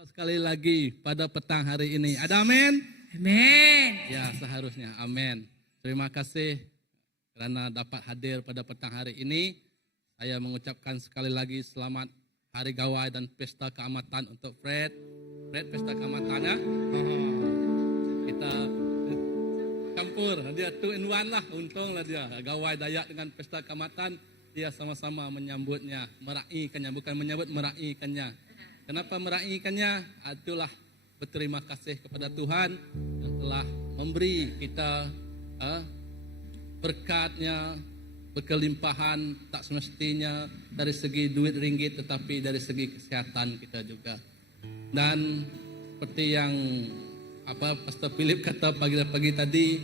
Sekali lagi pada petang hari ini. Ada amin? Amin. Ya, seharusnya amin. Terima kasih karena dapat hadir pada petang hari ini. Saya mengucapkan sekali lagi selamat Hari Gawai dan Pesta Keamatan untuk Fred. Fred, pesta keamatannya. Kita campur, dia 2 in 1 lah. Untunglah dia. Gawai Dayak dengan Pesta Keamatan, dia sama-sama menyambutnya, meraihkannya, bukan menyambut, meraihkannya. Kenapa meraihkannya? Itulah berterima kasih kepada Tuhan yang telah memberi kita berkatnya, berkelimpahan tak semestinya dari segi duit ringgit, tetapi dari segi kesehatan kita juga. Dan seperti yang Pastor Philip kata pagi tadi,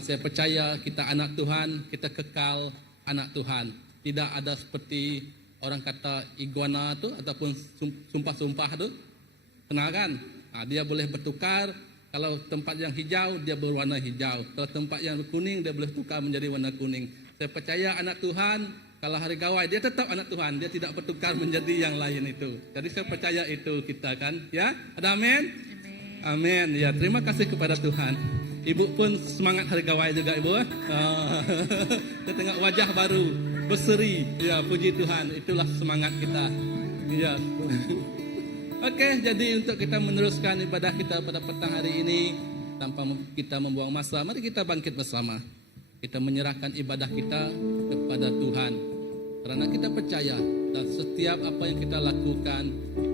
saya percaya kita anak Tuhan, kita kekal anak Tuhan. Tidak ada seperti orang kata iguana tu ataupun sumpah-sumpah tu, kenal kan? Dia boleh bertukar. Kalau tempat yang hijau, dia berwarna hijau. Kalau tempat yang kuning, dia boleh tukar menjadi warna kuning. Saya percaya anak Tuhan, kalau hari Gawai, dia tetap anak Tuhan. Dia tidak bertukar menjadi yang lain itu. Jadi saya percaya itu kita kan. Ya, ada amin? Amin. Ya, terima kasih kepada Tuhan. Ibu pun semangat hari Gawai juga, Ibu. Kita tengok wajah baru, berseri. Ya, puji Tuhan. Itulah semangat kita. Ya. Oke, jadi untuk kita meneruskan ibadah kita pada petang hari ini, tanpa kita membuang masa, mari kita bangkit bersama. Kita menyerahkan ibadah kita kepada Tuhan. Karena kita percaya dan setiap apa yang kita lakukan,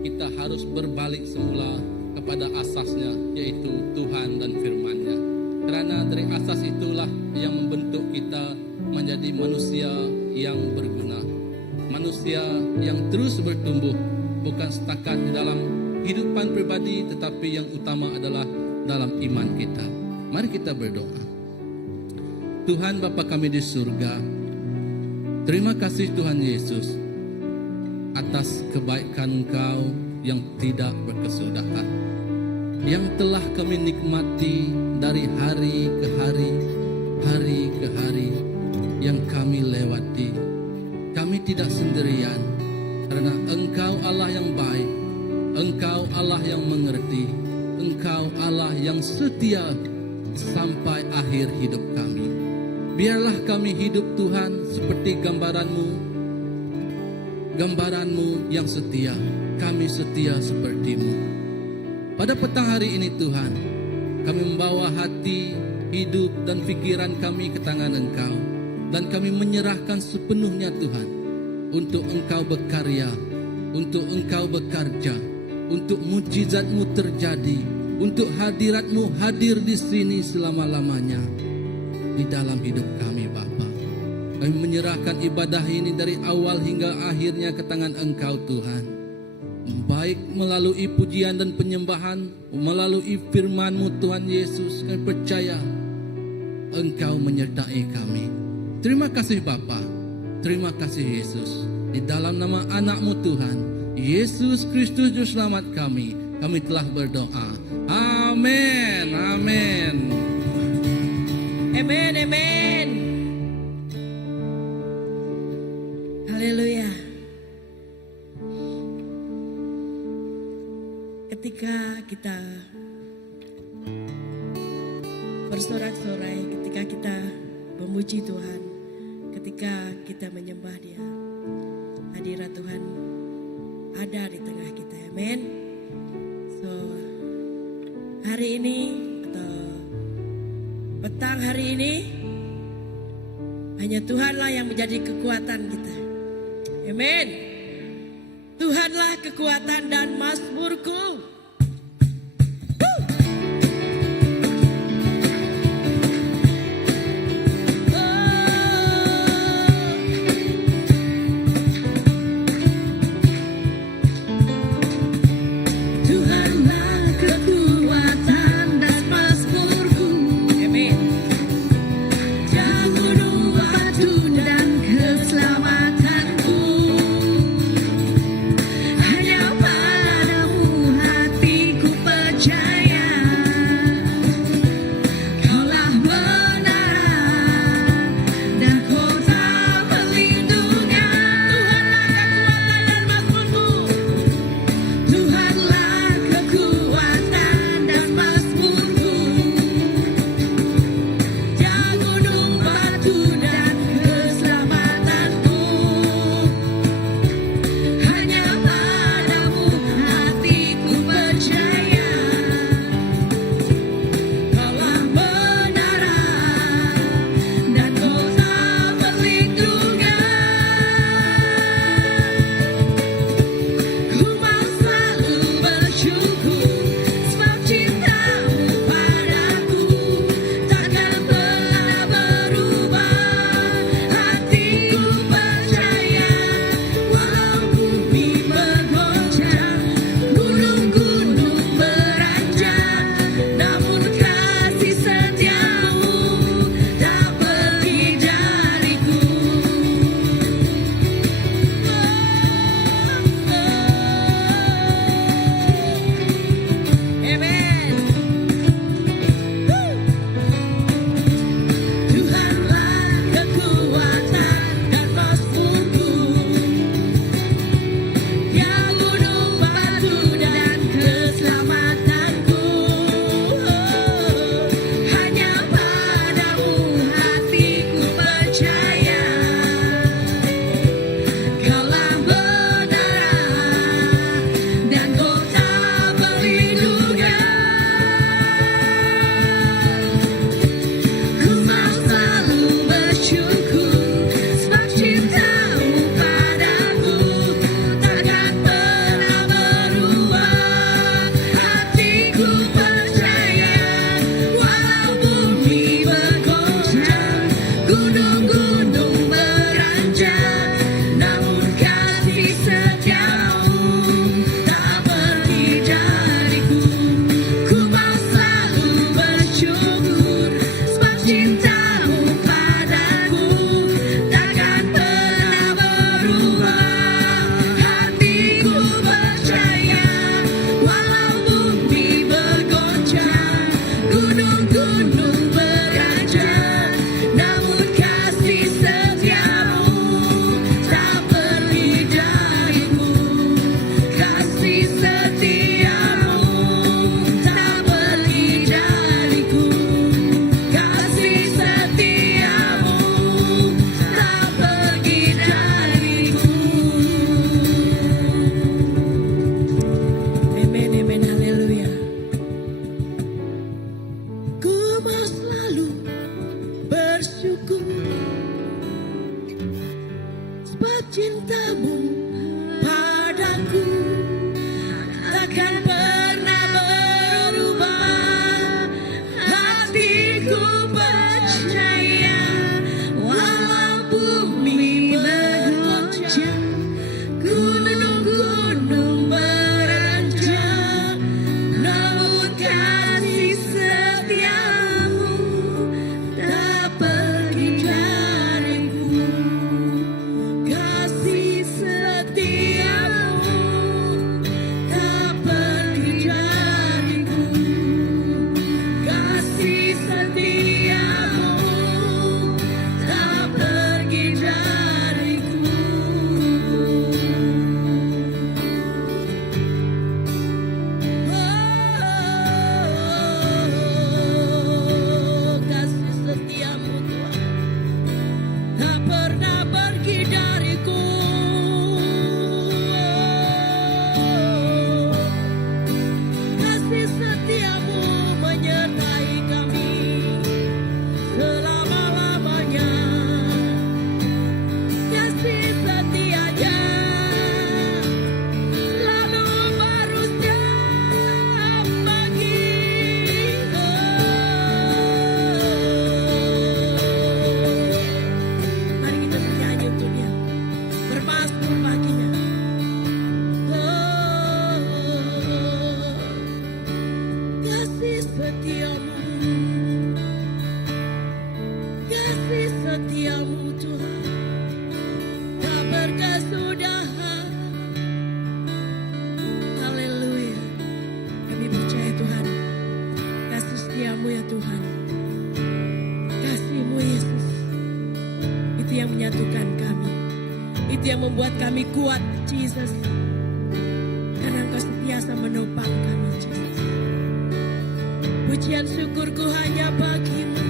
kita harus berbalik semula kepada asasnya, yaitu Tuhan dan firman-Nya. Karena dari asas itulah yang membentuk kita menjadi manusia yang berguna. Manusia yang terus bertumbuh, bukan setakat di dalam kehidupan pribadi, tetapi yang utama adalah dalam iman kita. Mari kita berdoa. Tuhan Bapa kami di surga, terima kasih Tuhan Yesus atas kebaikan Engkau yang tidak berkesudahan, yang telah kami nikmati dari hari ke hari, hari ke hari yang kami lewati. Kami tidak sendirian, karena Engkau Allah yang baik, Engkau Allah yang mengerti, Engkau Allah yang setia sampai akhir hidup kami. Biarlah kami hidup Tuhan seperti gambaranmu yang setia. Kami setia seperti-Mu. Pada petang hari ini Tuhan, kami membawa hati, hidup dan pikiran kami ke tangan Engkau. Dan kami menyerahkan sepenuhnya Tuhan, untuk Engkau berkarya, untuk Engkau bekerja, untuk mujizat-Mu terjadi, untuk hadirat-Mu hadir di sini selama-lamanya di dalam hidup kami Bapa. Kami menyerahkan ibadah ini dari awal hingga akhirnya ke tangan Engkau Tuhan. Baik melalui pujian dan penyembahan, melalui firman-Mu Tuhan Yesus, kami percaya Engkau menyertai kami. Terima kasih Bapa, terima kasih Yesus. Di dalam nama anak-Mu Tuhan, Yesus Kristus Juru Selamat kami telah berdoa. Amin, amin. Amin, amin. Haleluya. Ketika kita bersorak-sorai, ketika kita memuji Tuhan, ketika kita menyembah Dia, hadirat Tuhan ada di tengah kita. Amin. So, hari ini atau petang hari ini, hanya Tuhanlah yang menjadi kekuatan kita. Amin. Tuhanlah kekuatan dan mazmurku. Hanya padamu Itu yang membuat kami kuat, Jesus. Karena Engkau sentiasa menopang kami, Jesus. Pujian syukurku hanya bagimu,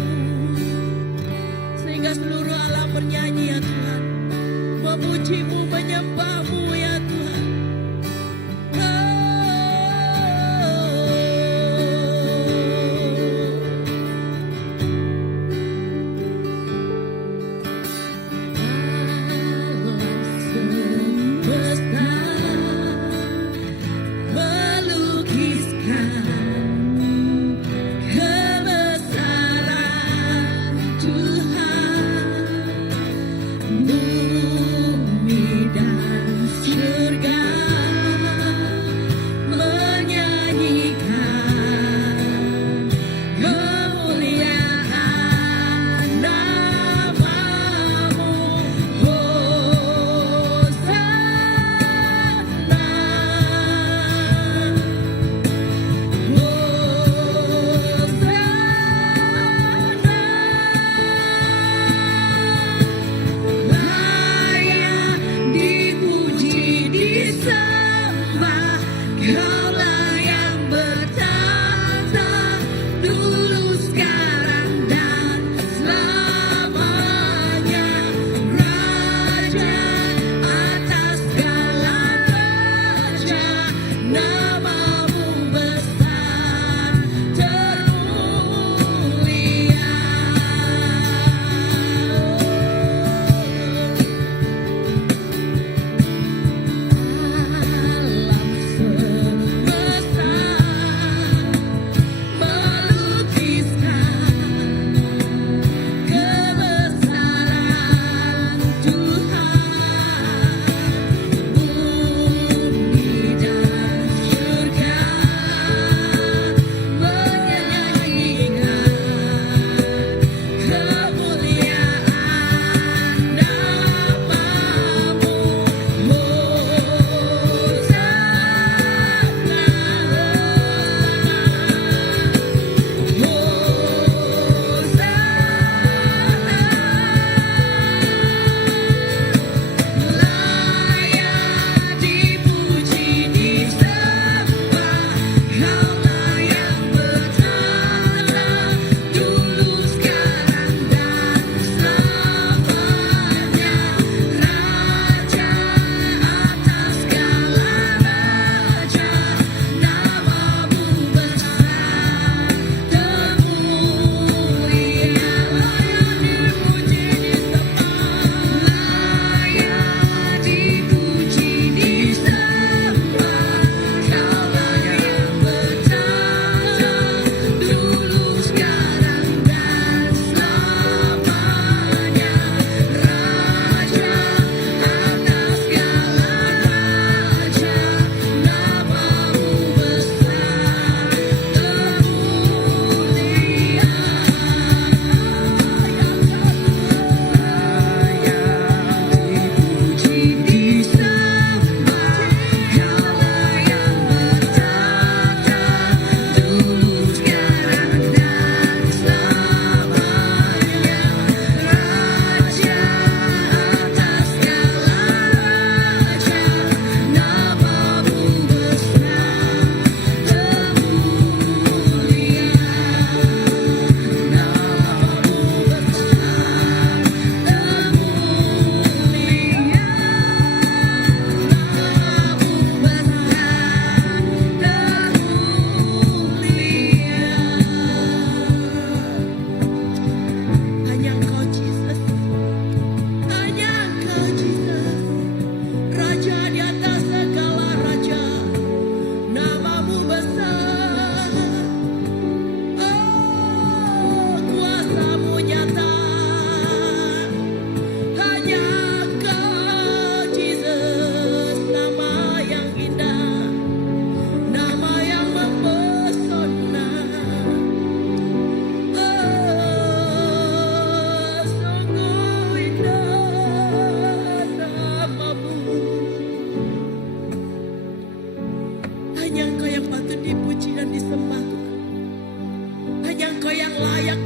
sehingga seluruh alam bernyanyi ya Tuhan, memujimu, menyembahmu ya Tuhan.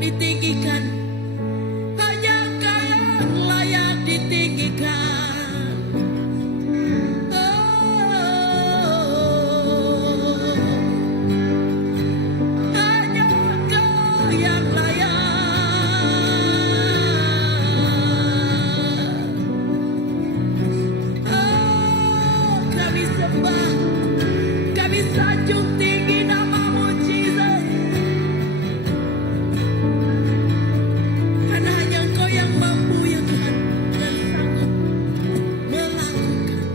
ditinggikan, hanya Engkau yang layak ditinggikan. menjunjung tinggi namamu, Jesus. Karena hanya Engkau yang mampu ya Tuhan, dan sanggup melakukan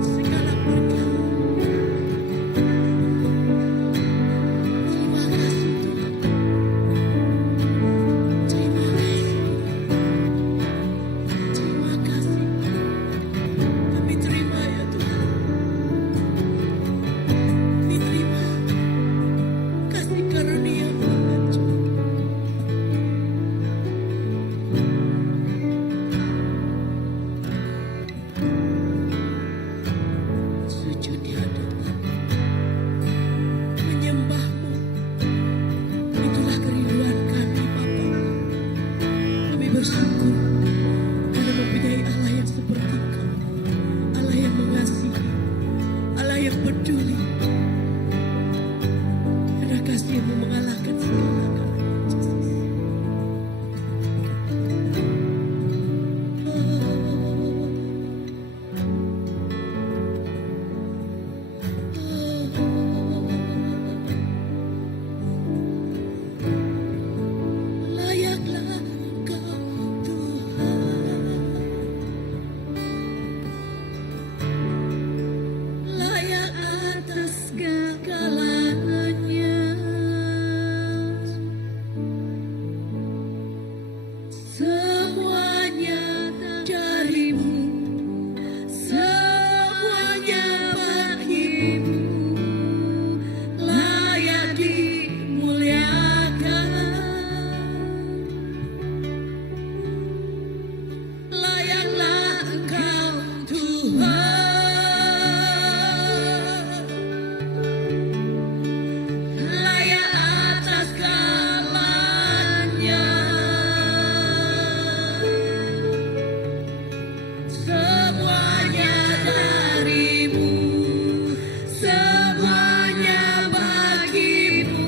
segala perkara. Terima kasih Tuhan. Terima kasih. Terima kasih. Kami terima ya Tuhan. Kami terima kasih karunia Tuhan. Sujud di hadapan, menyembahmu. Itulah kerinduan kami, Bapa. Kami bersyukur karena mempunyai Allah yang seperti Engkau, Allah yang mengasihi, Allah yang peduli. Karena kasih-Mu mengalahkan segala-galanya, Jesus. Layaklah Engkau Tuhan, layak atas segalanya. Semuanya darimu, semuanya bagimu, layak dimuliakan. Layaklah Engkau Tuhan, layak atas segalanya. Semuanya darimu, semuanya bagimu,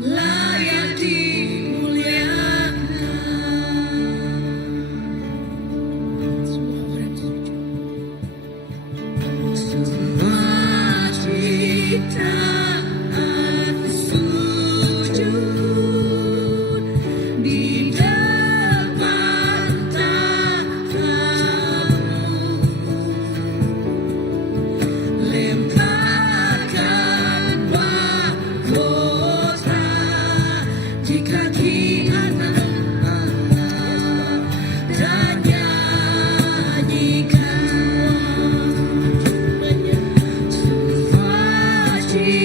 layak dimuliakan. Semua orang sujud. Semua ciptaan sujud di depan tahtamu. Lemparkan mahkota di kaki kanan Allah dan nyanyikan semua ciptaan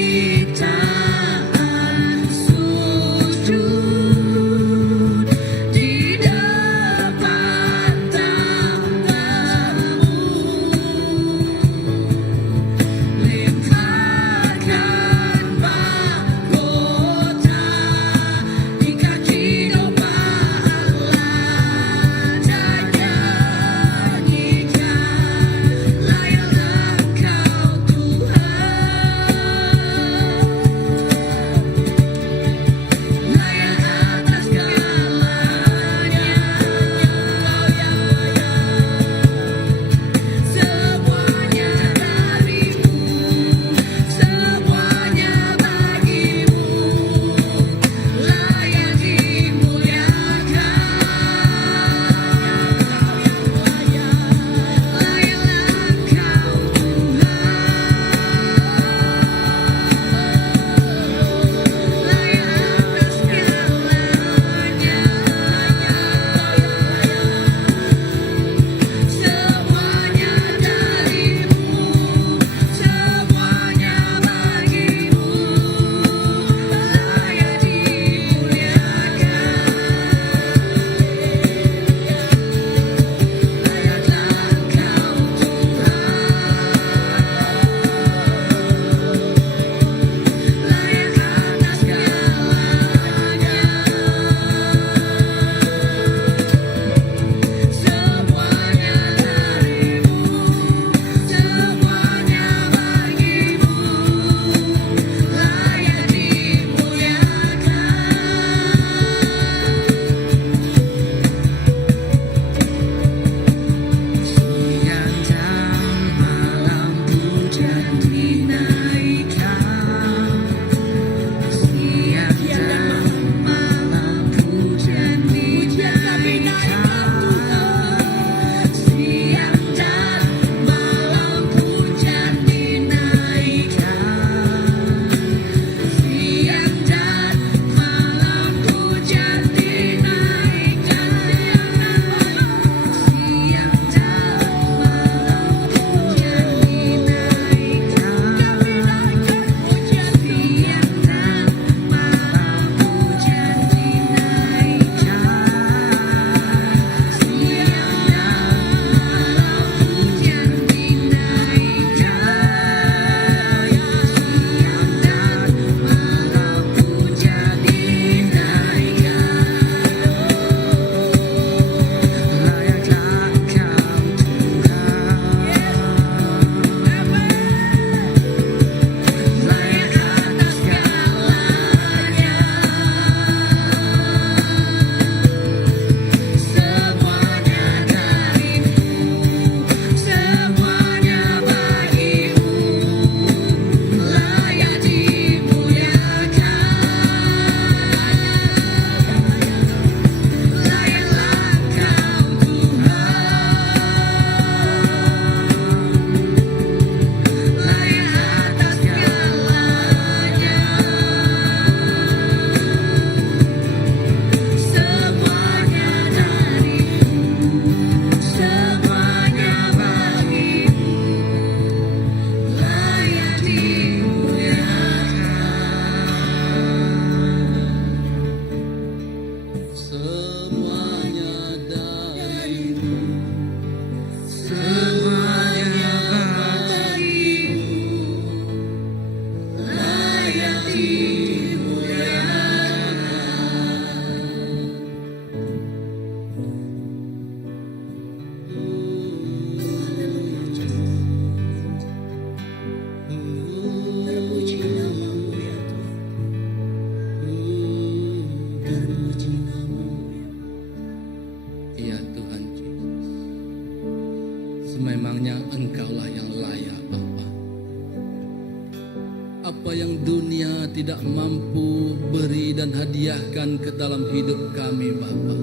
Apa yang dunia tidak mampu beri dan hadiahkan ke dalam hidup kami, Bapa.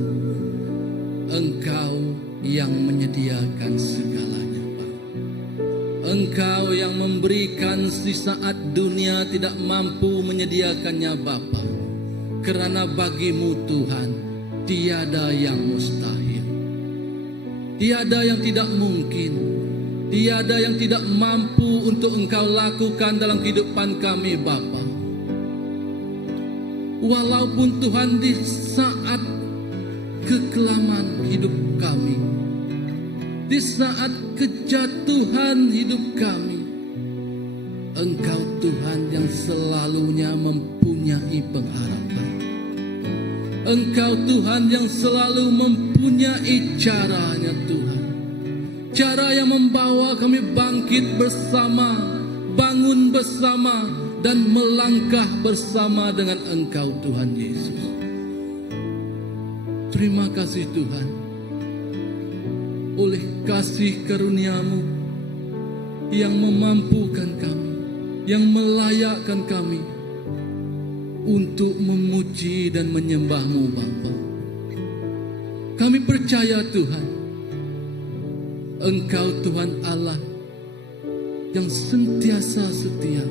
Engkau yang menyediakan segalanya, Bapa. Engkau yang memberikan di saat dunia tidak mampu menyediakannya, Bapa. Kerana bagimu Tuhan, tiada yang mustahil. Tiada yang tidak mungkin. Tiada yang tidak mampu untuk Engkau lakukan dalam kehidupan kami, Bapa. Walaupun Tuhan di saat kekelaman hidup kami, di saat kejatuhan hidup kami, Engkau Tuhan yang selalunya mempunyai pengharapan. Engkau Tuhan yang selalu mempunyai caranya, Tuhan. Cara yang membawa kami bangkit bersama, bangun bersama, dan melangkah bersama dengan Engkau Tuhan Yesus. Terima kasih Tuhan. Oleh kasih karunia-Mu yang memampukan kami, yang melayakkan kami untuk memuji dan menyembah-Mu, Bapa. Kami percaya Tuhan, Engkau Tuhan Allah yang sentiasa setia,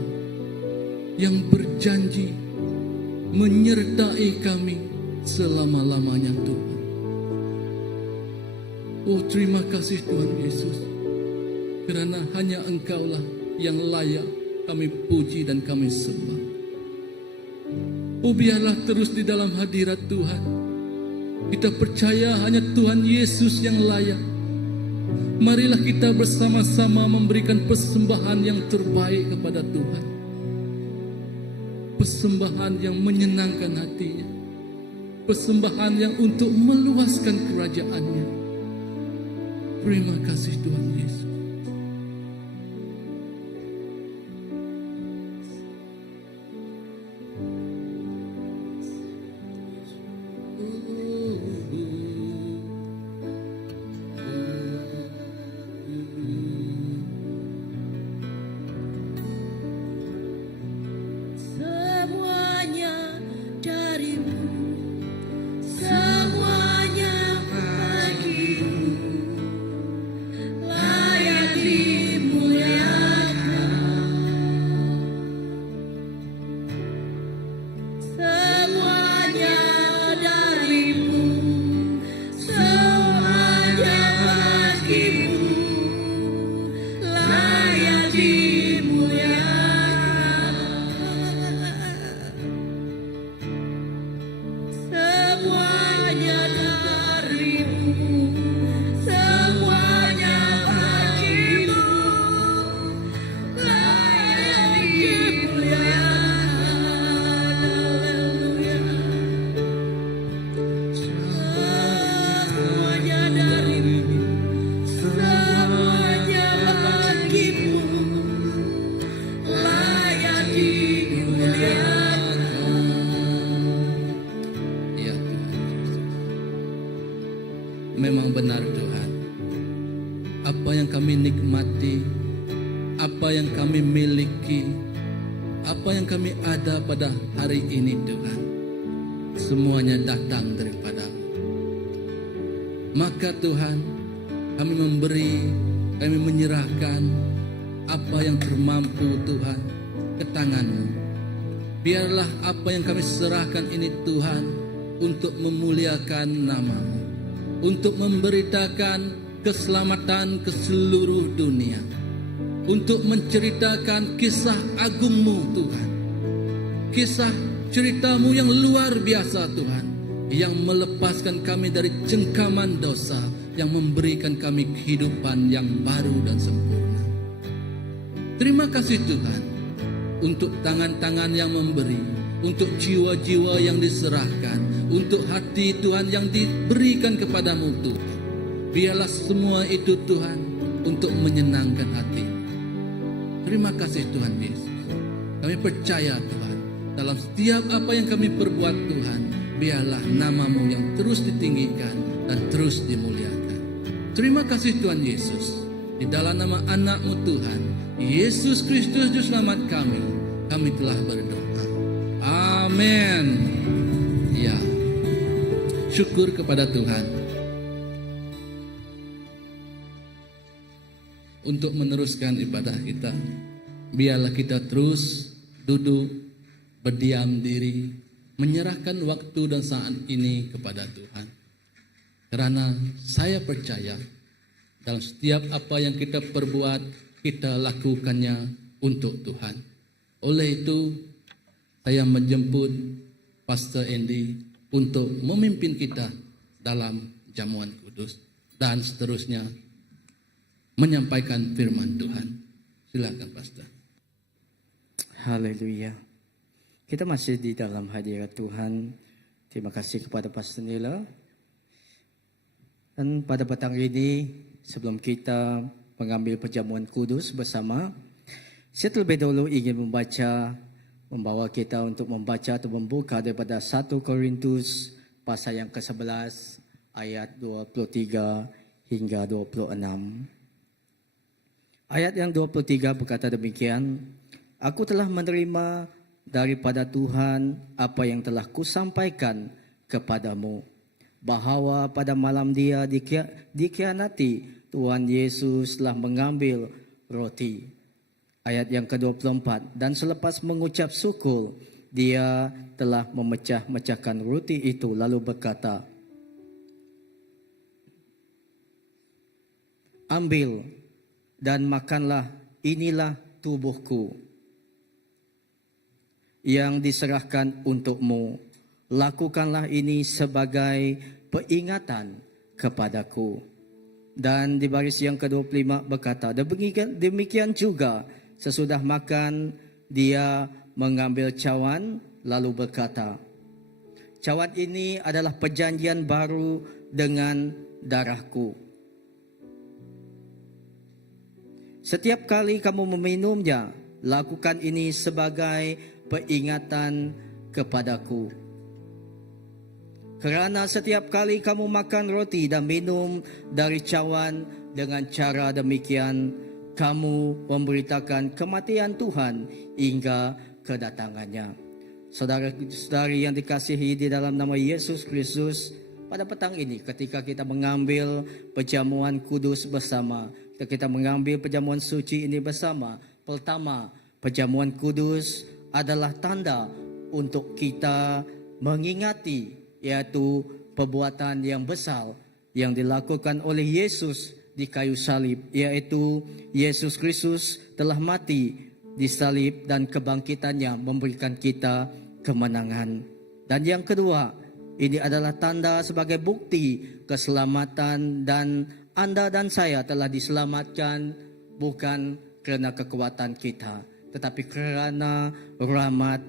yang berjanji menyertai kami selama-lamanya, Tuhan. Oh, terima kasih Tuhan Yesus, kerana hanya Engkaulah yang layak kami puji dan kami sembah. Oh, biarlah terus di dalam hadirat Tuhan kita percaya hanya Tuhan Yesus yang layak. Marilah kita bersama-sama memberikan persembahan yang terbaik kepada Tuhan. Persembahan yang menyenangkan hatinya. Persembahan yang untuk meluaskan kerajaan-Nya. Terima kasih Tuhan Yesus. Semuanya darimu, semuanya bagimu, layak dimuliakan. Semuanya darimu, semuanya bagimu, layak dimuliakan. Semuanya darimu, semuanya bagimu, layak dimuliakan. Semuanya darimu, semuanya bagimu, layak dimuliakan. Ya Tuhan Yesus. Memang benar Tuhan. Apa yang kami nikmati, apa yang kami miliki, apa yang kami ada pada hari ini Tuhan, semuanya datang daripada-Mu. Maka Tuhan, kami memberi, kami menyerahkan apa yang termampu Tuhan ke tangan-Mu. Biarlah apa yang kami serahkan ini Tuhan untuk memuliakan nama-Mu, untuk memberitakan keselamatan ke seluruh dunia, untuk menceritakan kisah agung-Mu Tuhan, kisah cerita-Mu yang luar biasa Tuhan, yang melepaskan kami dari cengkaman dosa, yang memberikan kami kehidupan yang baru dan sempurna. Terima kasih Tuhan untuk tangan-tangan yang memberi, untuk jiwa-jiwa yang diserahkan, untuk hati Tuhan yang diberikan kepadamu Tuhan. Biarlah semua itu Tuhan untuk menyenangkan hati. Terima kasih Tuhan Yesus. Kami percaya Tuhan, dalam setiap apa yang kami perbuat Tuhan, biarlah nama-Mu yang terus ditinggikan dan terus dimuliakan. Terima kasih Tuhan Yesus. Di dalam nama anak-Mu Tuhan, Yesus Kristus Juru Selamat kami, Kami telah berdoa. Amin. Ya. Syukur kepada Tuhan. Untuk meneruskan ibadah kita, biarlah kita terus duduk, berdiam diri, menyerahkan waktu dan saat ini kepada Tuhan. Karena saya percaya dalam setiap apa yang kita perbuat, kita lakukannya untuk Tuhan. Oleh itu, saya menjemput Pastor Andy untuk memimpin kita dalam jamuan kudus dan seterusnya menyampaikan firman Tuhan. Silakan Pastor. Haleluya. Kita masih di dalam hadirat Tuhan. Terima kasih kepada Pastor Nila. Dan pada petang ini, sebelum kita mengambil perjamuan kudus bersama, saya terlebih dahulu ingin membawa kita untuk membaca atau membuka daripada 1 Korintus pasal yang ke-11 ayat 23 hingga 26. Ayat yang 23 berkata demikian, Aku telah menerima daripada Tuhan apa yang telah kusampaikan kepadamu, bahawa pada malam dia dikhianati, Tuhan Yesus telah mengambil roti. Ayat yang ke-24, dan selepas mengucap syukur, dia telah memecah-mecahkan roti itu lalu berkata, Ambil dan makanlah, inilah tubuhku yang diserahkan untukmu. Lakukanlah ini sebagai peringatan kepadaku. Dan di baris yang ke-25 berkata, demikian juga sesudah makan, dia mengambil cawan lalu berkata, Cawan ini adalah perjanjian baru dengan darahku. Setiap kali kamu meminumnya, lakukan ini sebagai peringatan kepadaku. Kerana setiap kali kamu makan roti dan minum dari cawan, dengan cara demikian kamu memberitakan kematian Tuhan hingga kedatangannya. Saudara-saudari yang dikasihi di dalam nama Yesus Kristus, pada petang ini ketika kita mengambil perjamuan kudus bersama, kita mengambil perjamuan suci ini bersama, pertama, perjamuan kudus adalah tanda untuk kita mengingati, yaitu perbuatan yang besar yang dilakukan oleh Yesus di kayu salib, yaitu Yesus Kristus telah mati di salib dan kebangkitannya memberikan kita kemenangan. Dan yang kedua, ini adalah tanda sebagai bukti keselamatan, dan Anda dan saya telah diselamatkan bukan kerana kekuatan kita, tetapi kerana rahmat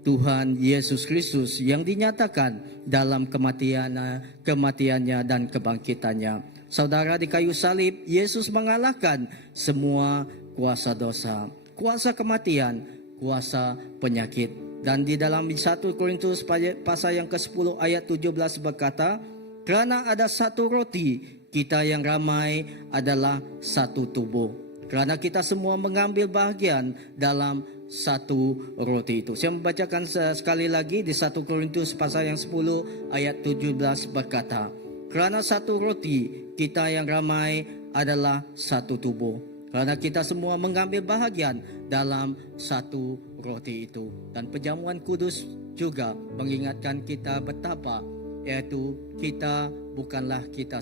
Tuhan Yesus Kristus yang dinyatakan dalam kematiannya dan kebangkitannya. Saudara, di kayu salib, Yesus mengalahkan semua kuasa dosa, kuasa kematian, kuasa penyakit. Dan di dalam 1 Korintus pasal yang ke-10 ayat 17 berkata, Kerana ada satu roti, kita yang ramai adalah satu tubuh. Kerana kita semua mengambil bahagian dalam satu roti itu. Saya membacakan sekali lagi di 1 Korintus pasal yang 10 ayat 17 berkata, Kerana satu roti, kita yang ramai adalah satu tubuh. Kerana kita semua mengambil bahagian dalam satu roti itu. Dan perjamuan kudus juga mengingatkan kita betapa, yaitu kita bukanlah kita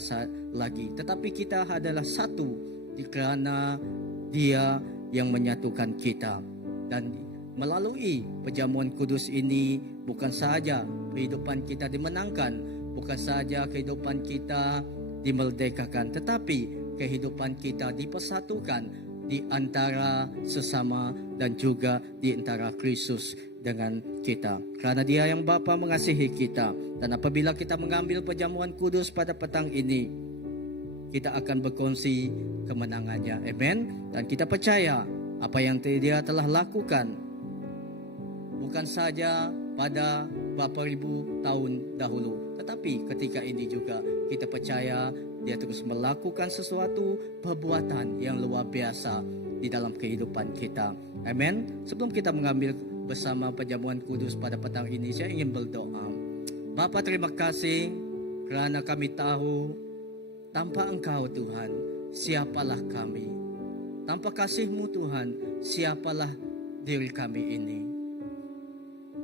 lagi, tetapi kita adalah satu kerana Dia yang menyatukan kita. Dan melalui perjamuan kudus ini, bukan sahaja kehidupan kita dimenangkan, bukan sahaja kehidupan kita dimerdekakan, tetapi kehidupan kita dipersatukan di antara sesama dan juga di antara Kristus dengan kita. Kerana Dia yang Bapa mengasihi kita. Dan apabila kita mengambil perjamuan kudus pada petang ini, kita akan berkongsi kemenangannya. Amen. Dan kita percaya apa yang Dia telah lakukan bukan saja pada beberapa ribu tahun dahulu, tetapi ketika ini juga kita percaya Dia terus melakukan sesuatu perbuatan yang luar biasa di dalam kehidupan kita. Amin. Sebelum kita mengambil bersama perjamuan kudus pada petang ini, saya ingin berdoa. Bapa, terima kasih kerana kami tahu tanpa Engkau Tuhan, siapalah kami. Tanpa kasih-Mu Tuhan, siapalah diri kami ini.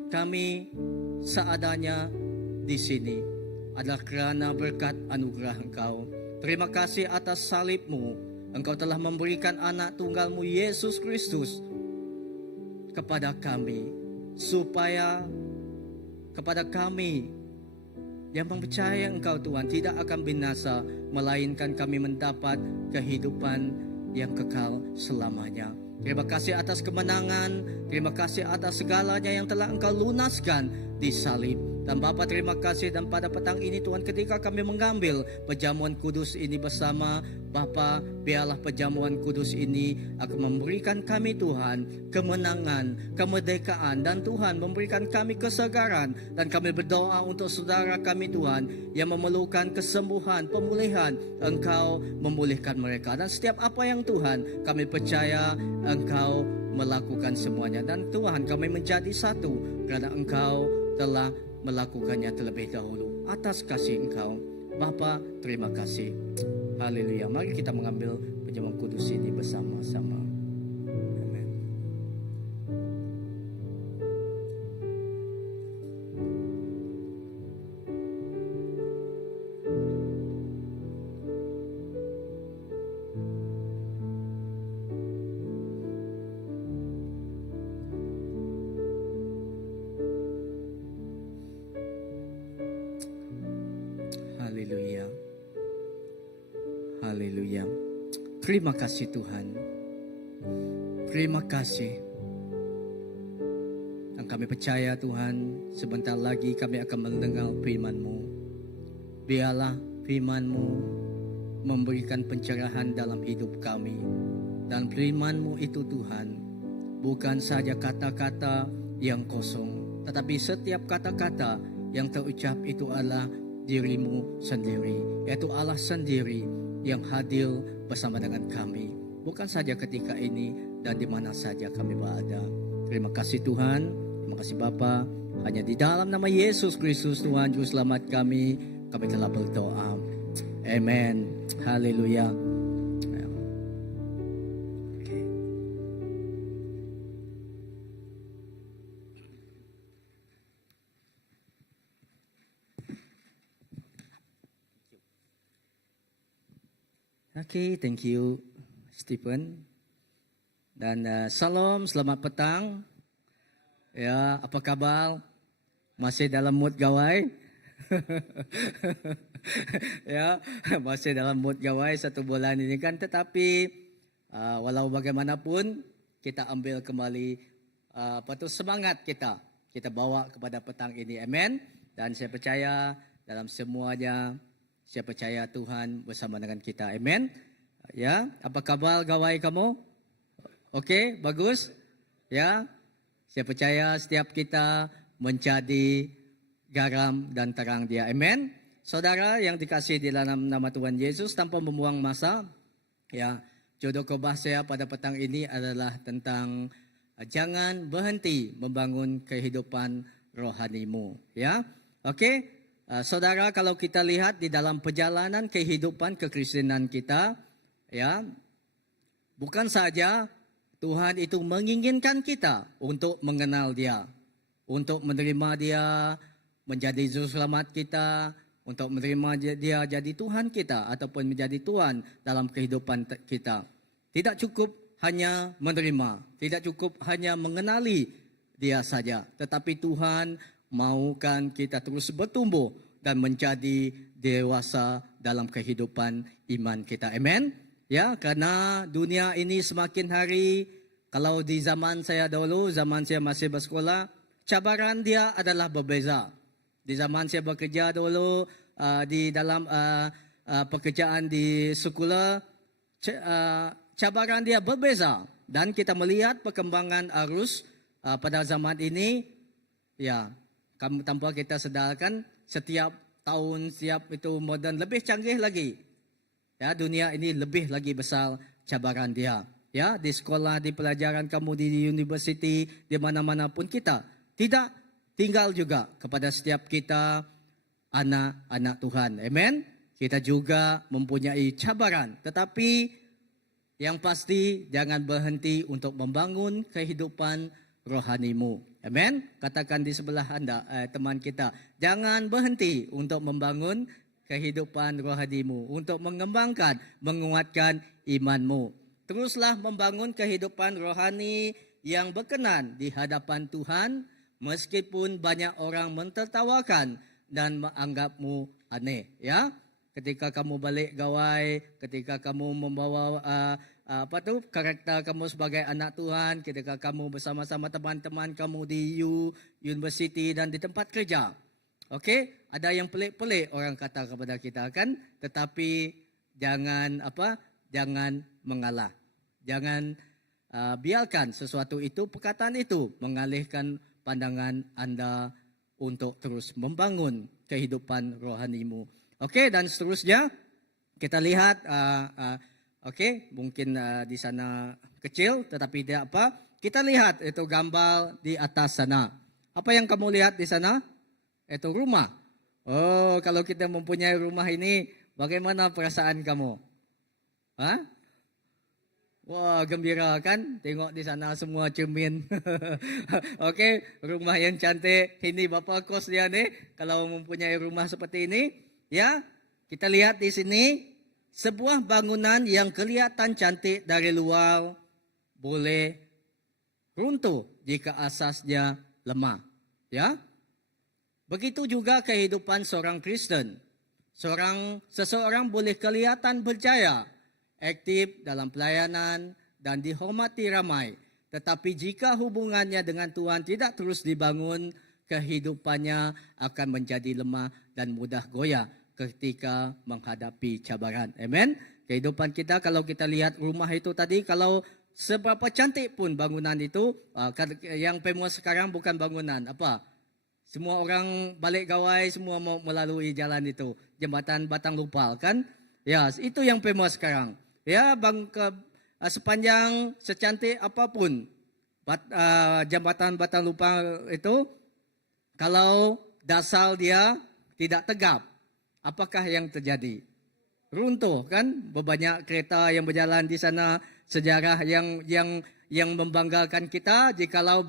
Kami seadanya di sini adalah kerana berkat anugerah Engkau. Terima kasih atas salib-Mu. Engkau telah memberikan anak tunggal-Mu Yesus Kristus kepada kami, supaya kepada kami yang percaya Engkau Tuhan tidak akan binasa, melainkan kami mendapat kehidupan yang kekal selamanya. Terima kasih atas kemenangan, terima kasih atas segalanya yang telah Engkau lunaskan di salib. Dan Bapa, terima kasih, dan pada petang ini Tuhan, ketika kami mengambil perjamuan kudus ini bersama, Bapa, biarlah perjamuan kudus ini akan memberikan kami Tuhan kemenangan, kemerdekaan, dan Tuhan memberikan kami kesegaran. Dan kami berdoa untuk saudara kami Tuhan yang memerlukan kesembuhan, pemulihan, Engkau memulihkan mereka. Dan setiap apa yang Tuhan, kami percaya Engkau melakukan semuanya. Dan Tuhan, kami menjadi satu kerana Engkau telah melakukannya terlebih dahulu atas kasih Engkau. Bapa, terima kasih. Haleluya. Mari kita mengambil perjamuan kudus ini bersama-sama. Amen. Haleluya. Haleluya. Terima kasih Tuhan. Terima kasih. Dan kami percaya Tuhan, sebentar lagi kami akan mendengar firman-Mu. Biarlah firman-Mu memberikan pencerahan dalam hidup kami. Dan firman-Mu itu Tuhan, bukan saja kata-kata yang kosong, tetapi setiap kata-kata yang terucap itu adalah diri-Mu sendiri, yaitu Allah sendiri yang hadir bersama dengan kami, bukan saja ketika ini dan di mana saja kami berada. Terima kasih Tuhan, terima kasih Bapa. Hanya di dalam nama Yesus Kristus Tuhan Juru Selamat kami telah berdoa. Amen. Haleluya. Oke, thank you Stephen. Dan salam, selamat petang. Ya, apa kabar? Masih dalam mood gawai? Ya, masih dalam mood gawai 1 bulan ini kan. Tetapi walau bagaimanapun kita ambil kembali semangat kita bawa kepada petang ini. Amen. Dan saya percaya dalam semuanya, saya percaya Tuhan bersama dengan kita. Amen. Ya, apa kabar gawai kamu? Oke, bagus. Ya, saya percaya setiap kita menjadi garam dan terang Dia. Amen. Saudara yang dikasihi di dalam nama Tuhan Yesus, tanpa membuang masa, ya, jodoh khotbah saya pada petang ini adalah tentang jangan berhenti membangun kehidupan rohanimu. Ya, oke. Saudara, kalau kita lihat di dalam perjalanan kehidupan kekristenan kita, ya, bukan saja Tuhan itu menginginkan kita untuk mengenal Dia, untuk menerima Dia menjadi juru selamat kita, untuk menerima Dia jadi Tuhan kita ataupun menjadi Tuhan dalam kehidupan kita. Tidak cukup hanya menerima, tidak cukup hanya mengenali Dia saja, tetapi Tuhan maukan kita terus bertumbuh dan menjadi dewasa dalam kehidupan iman kita. Amen. Ya, karena dunia ini semakin hari, kalau di zaman saya dulu, zaman saya masih bersekolah, cabaran dia adalah berbeza. Di zaman saya bekerja dulu, di dalam pekerjaan di sekolah, cabaran dia berbeza. Dan kita melihat perkembangan arus pada zaman ini, ya, tanpa kita sedarkan, setiap tahun, setiap itu modern, lebih canggih lagi. Ya, dunia ini lebih lagi besar cabaran dia. ya, di sekolah, di pelajaran kamu, di university, di mana-mana pun kita. Tidak tinggal juga kepada setiap kita anak-anak Tuhan. Amen. Kita juga mempunyai cabaran, tetapi yang pasti jangan berhenti untuk membangun kehidupan rohanimu. Amen. Katakan di sebelah Anda, teman kita, jangan berhenti untuk membangun kehidupan rohanimu, untuk mengembangkan, menguatkan imanmu. Teruslah membangun kehidupan rohani yang berkenan di hadapan Tuhan, meskipun banyak orang mentertawakan dan menganggapmu aneh. Ya, ketika kamu balik gawai, ketika kamu membawa karakter kamu sebagai anak Tuhan, ketika kamu bersama-sama teman-teman kamu di university dan di tempat kerja. Okey, ada yang pelik-pelik orang kata kepada kita kan, tetapi jangan jangan mengalah. Jangan biarkan sesuatu itu, perkataan itu mengalihkan pandangan Anda untuk terus membangun kehidupan rohanimu. Okey, dan seterusnya kita lihat mungkin di sana kecil tetapi tidak apa. Kita lihat itu gambar di atas sana. Apa yang kamu lihat di sana? Itu rumah. Oh, kalau kita mempunyai rumah ini, bagaimana perasaan kamu? Hah? Wah, gembira kan? Tengok di sana semua cermin. Okey, rumah yang cantik. Ini berapa kos dia ni? Kalau mempunyai rumah seperti ini, ya. Kita lihat di sini sebuah bangunan yang kelihatan cantik dari luar boleh runtuh jika asasnya lemah, ya. Begitu juga kehidupan seorang Kristen. Seseorang boleh kelihatan berjaya, aktif dalam pelayanan dan dihormati ramai. Tetapi jika hubungannya dengan Tuhan tidak terus dibangun, kehidupannya akan menjadi lemah dan mudah goyah ketika menghadapi cabaran. Amen. Kehidupan kita, kalau kita lihat rumah itu tadi, kalau seberapa cantik pun bangunan itu, yang famous sekarang bukan bangunan, apa? Semua orang balik gawai, semua mau melalui jalan itu. Jembatan Batang Lupal kan? Ya, itu yang famous sekarang. Ya, sepanjang secantik apapun jembatan Batang Lupal itu, kalau dasar dia tidak tegap, apakah yang terjadi? Runtuh kan? Banyak kereta yang berjalan di sana. Sejarah yang membanggakan kita, jikalau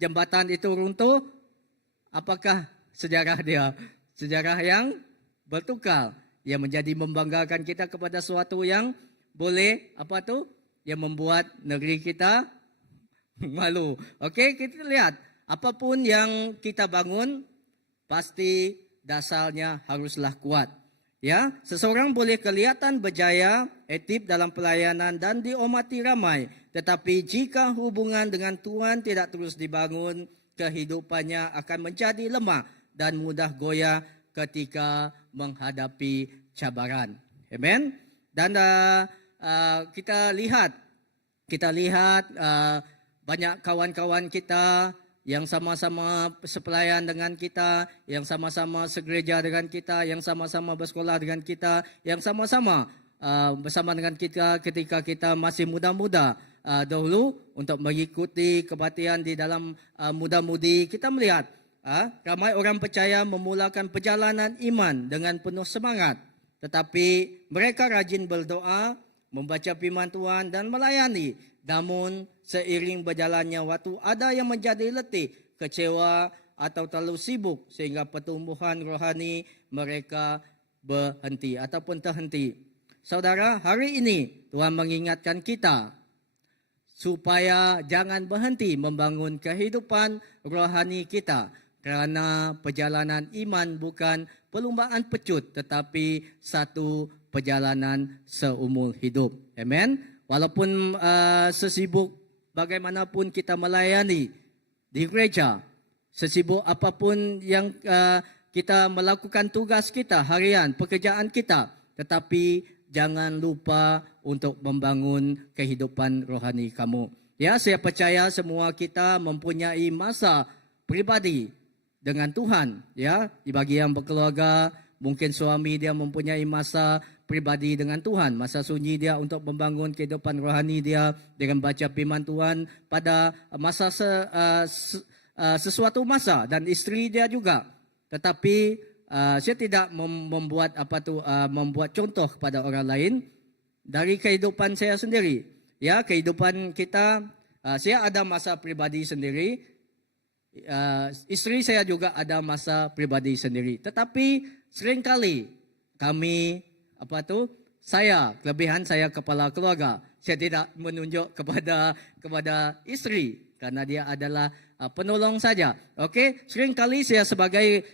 jembatan itu runtuh, apakah sejarah dia? Sejarah yang bertukar, yang menjadi membanggakan kita kepada sesuatu yang boleh yang membuat negeri kita malu. Okey, kita lihat apapun yang kita bangun pasti dasarnya haruslah kuat. Ya, seseorang boleh kelihatan berjaya, aktif dalam pelayanan dan dihormati ramai, tetapi jika hubungan dengan Tuhan tidak terus dibangun, kehidupannya akan menjadi lemah dan mudah goyah ketika menghadapi cabaran. Amen. Dan kita lihat banyak kawan-kawan kita yang sama-sama sepelayan dengan kita, yang sama-sama segereja dengan kita, yang sama-sama bersekolah dengan kita, yang sama-sama bersama dengan kita ketika kita masih muda-muda dahulu untuk mengikuti kebaktian di dalam muda-mudi. Kita melihat ramai orang percaya memulakan perjalanan iman dengan penuh semangat, tetapi mereka rajin berdoa, membaca firman Tuhan dan melayani. Namun seiring berjalannya waktu, ada yang menjadi letih, kecewa atau terlalu sibuk sehingga pertumbuhan rohani mereka berhenti ataupun terhenti. Saudara, hari ini Tuhan mengingatkan kita supaya jangan berhenti membangun kehidupan rohani kita, kerana perjalanan iman bukan perlumbaan pecut tetapi satu perjalanan seumur hidup. Amen. Walaupun sesibuk bagaimanapun kita melayani di gereja, sesibuk apapun yang kita melakukan tugas kita harian, pekerjaan kita, tetapi jangan lupa untuk membangun kehidupan rohani kamu. Ya, saya percaya semua kita mempunyai masa pribadi dengan Tuhan. Ya, bagi yang berkeluarga, Mungkin suami dia mempunyai masa pribadi dengan Tuhan, masa sunyi dia untuk membangun kehidupan rohani dia dengan baca firman Tuhan pada masa sesuatu masa, dan isteri dia juga. Tetapi saya tidak membuat membuat contoh kepada orang lain dari kehidupan saya sendiri. Ya, kehidupan kita, saya ada masa pribadi sendiri, isteri saya juga ada masa pribadi sendiri. Tetapi seringkali kami kelebihan saya kepala keluarga, saya tidak menunjuk kepada isteri karena dia adalah penolong saja. Okey, seringkali saya sebagai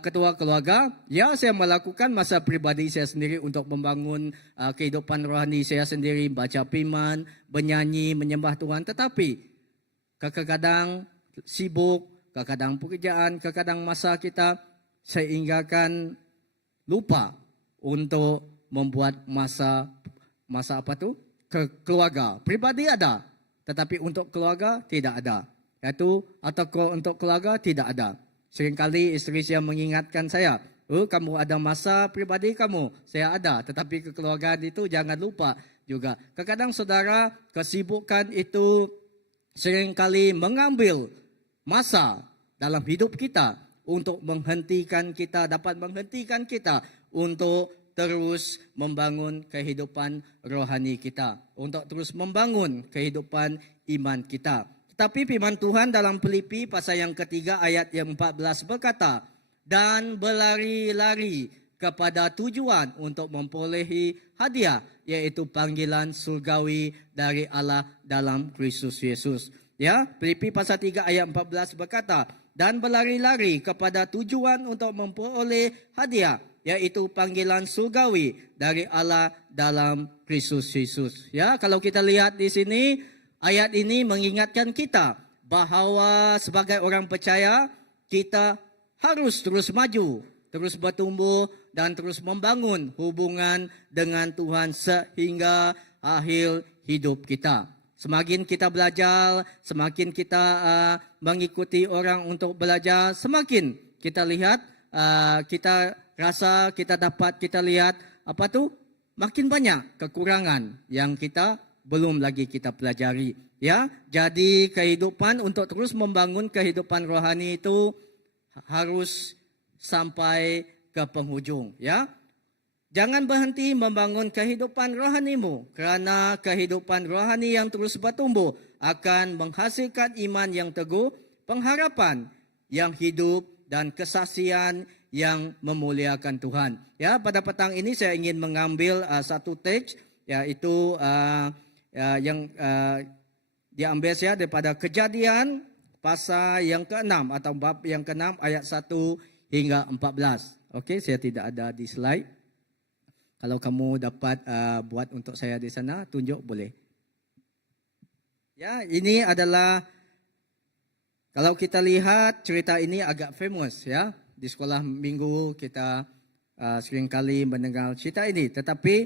ketua keluarga, ya, saya melakukan masa pribadi saya sendiri untuk membangun kehidupan rohani saya sendiri, baca firman, bernyanyi, menyembah Tuhan. Tetapi kadang-kadang sibuk, kadang-kadang pekerjaan, kadang-kadang masa kita sehinggakan lupa untuk membuat masa keluarga. Pribadi ada, tetapi untuk keluarga tidak ada. Untuk keluarga tidak ada. Seringkali isteri saya mengingatkan saya, kamu ada masa pribadi kamu, saya ada, tetapi kekeluargaan itu jangan lupa juga. Kadang-kadang saudara, kesibukan itu seringkali mengambil masa dalam hidup kita untuk dapat menghentikan kita untuk terus membangun kehidupan rohani kita, untuk terus membangun kehidupan iman kita. Tetapi firman Tuhan dalam Filipi pasal yang ketiga ayat yang 14 berkata, dan berlari-lari kepada tujuan untuk memperolehi hadiah, yaitu panggilan surgawi dari Allah dalam Kristus Yesus. Ya, Filipi pasal 3 ayat 14 berkata, dan berlari-lari kepada tujuan untuk memperoleh hadiah, yaitu panggilan surgawi dari Allah dalam Kristus Yesus. Ya, kalau kita lihat di sini, ayat ini mengingatkan kita bahawa sebagai orang percaya, kita harus terus maju, terus bertumbuh dan terus membangun hubungan dengan Tuhan sehingga akhir hidup kita. Semakin kita belajar, semakin kita mengikuti orang untuk belajar, semakin kita lihat, kita rasa, kita lihat makin banyak kekurangan yang kita belum lagi kita pelajari. Ya, jadi kehidupan untuk terus membangun kehidupan rohani itu harus sampai ke penghujung. Ya, jangan berhenti membangun kehidupan rohanimu, kerana kehidupan rohani yang terus bertumbuh akan menghasilkan iman yang teguh, pengharapan yang hidup dan kesaksian yang memuliakan Tuhan. Ya, pada petang ini saya ingin mengambil satu teks, yaitu yang diambil saya daripada Kejadian pasal yang ke-6 atau bab yang ke-6 ayat 1 hingga 14. Okey, saya tidak ada di slide. Kalau kamu dapat buat untuk saya di sana, tunjuk boleh. Ya, ini adalah, kalau kita lihat cerita ini agak famous, ya. Di sekolah minggu kita seringkali mendengar cerita ini. Tetapi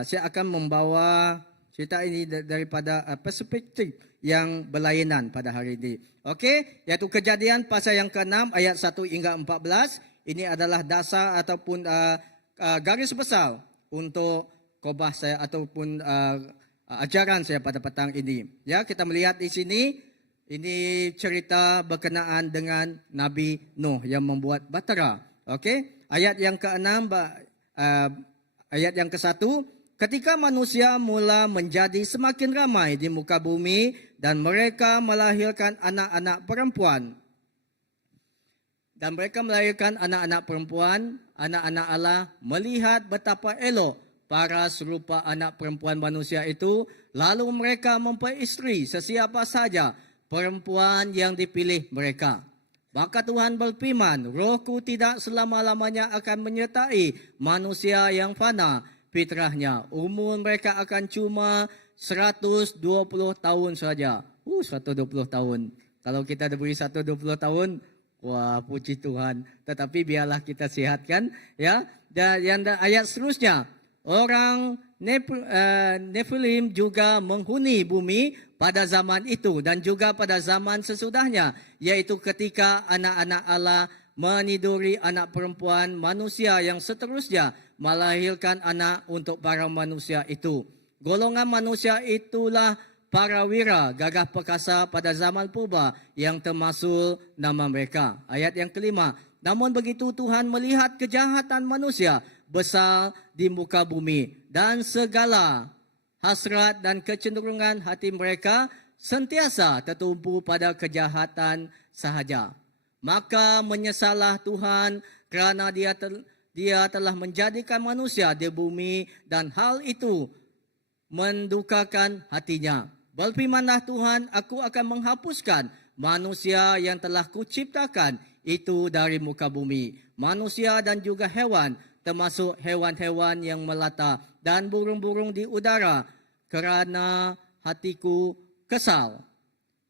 saya akan membawa cerita ini daripada perspektif yang berlainan pada hari ini. Okey, iaitu Kejadian pasal yang ke-6 ayat 1 hingga 14. Ini adalah dasar ataupun garis besar untuk khotbah saya ataupun ajaran saya pada petang ini. Ya, kita melihat di sini, ini cerita berkenaan dengan Nabi Nuh yang membuat bahtera. Okey, ayat yang ke-6, ayat yang ke-1, ketika manusia mula menjadi semakin ramai di muka bumi dan mereka melahirkan anak-anak perempuan. Dan mereka melahirkan anak-anak perempuan, anak-anak Allah melihat betapa elok para serupa anak perempuan manusia itu, lalu mereka memperisteri sesiapa saja perempuan yang dipilih mereka. Maka Tuhan berfirman, Rohku tidak selama-lamanya akan menyertai manusia yang fana fitrahnya. Umur mereka akan cuma 120 tahun saja. 120 tahun. Kalau kita diberi 120 tahun, wah, puji Tuhan. Tetapi biarlah kita sihatkan, ya. Dan ayat seterusnya, orang Nephilim juga menghuni bumi pada zaman itu dan juga pada zaman sesudahnya, yaitu ketika anak-anak Allah meniduri anak perempuan manusia yang seterusnya melahirkan anak untuk para manusia itu. Golongan manusia itulah para wira gagah perkasa pada zaman purba yang termasuk nama mereka. Ayat yang kelima. Namun begitu Tuhan melihat kejahatan manusia besar di muka bumi dan segala hasrat dan kecenderungan hati mereka sentiasa tertumpu pada kejahatan sahaja. Maka menyesallah Tuhan kerana dia telah menjadikan manusia di bumi dan hal itu mendukakan hatinya. Berfirmanlah Tuhan, aku akan menghapuskan manusia yang telah kuciptakan itu dari muka bumi. Manusia dan juga hewan, termasuk hewan-hewan yang melata dan burung-burung di udara, kerana hatiku kesal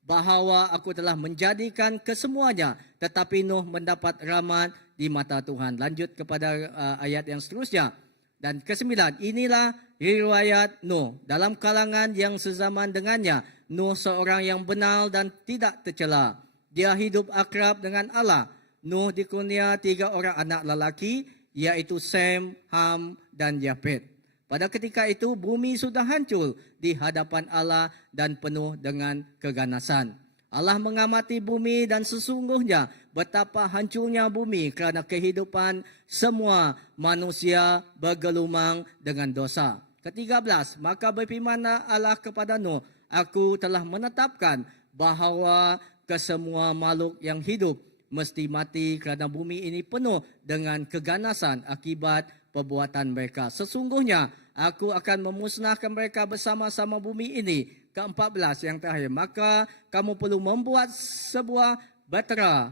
bahawa aku telah menjadikan kesemuanya, tetapi Nuh mendapat rahmat di mata Tuhan. Lanjut kepada ayat yang seterusnya. Dan kesembilan, inilah riwayat Nuh dalam kalangan yang sezaman dengannya. Nuh seorang yang benar dan tidak tercela. Dia hidup akrab dengan Allah. Nuh dikurnia 3 orang anak lelaki, iaitu Sem, Ham dan Yafet. Pada ketika itu bumi sudah hancur di hadapan Allah dan penuh dengan keganasan. Allah mengamati bumi dan sesungguhnya betapa hancurnya bumi kerana kehidupan semua manusia bergelumang dengan dosa. Ke-13, maka berfirmanlah Allah kepada Nuh, aku telah menetapkan bahawa kesemua makhluk yang hidup mesti mati kerana bumi ini penuh dengan keganasan akibat perbuatan mereka. Sesungguhnya aku akan memusnahkan mereka bersama-sama bumi ini. Ke-14 yang terakhir, maka kamu perlu membuat sebuah batera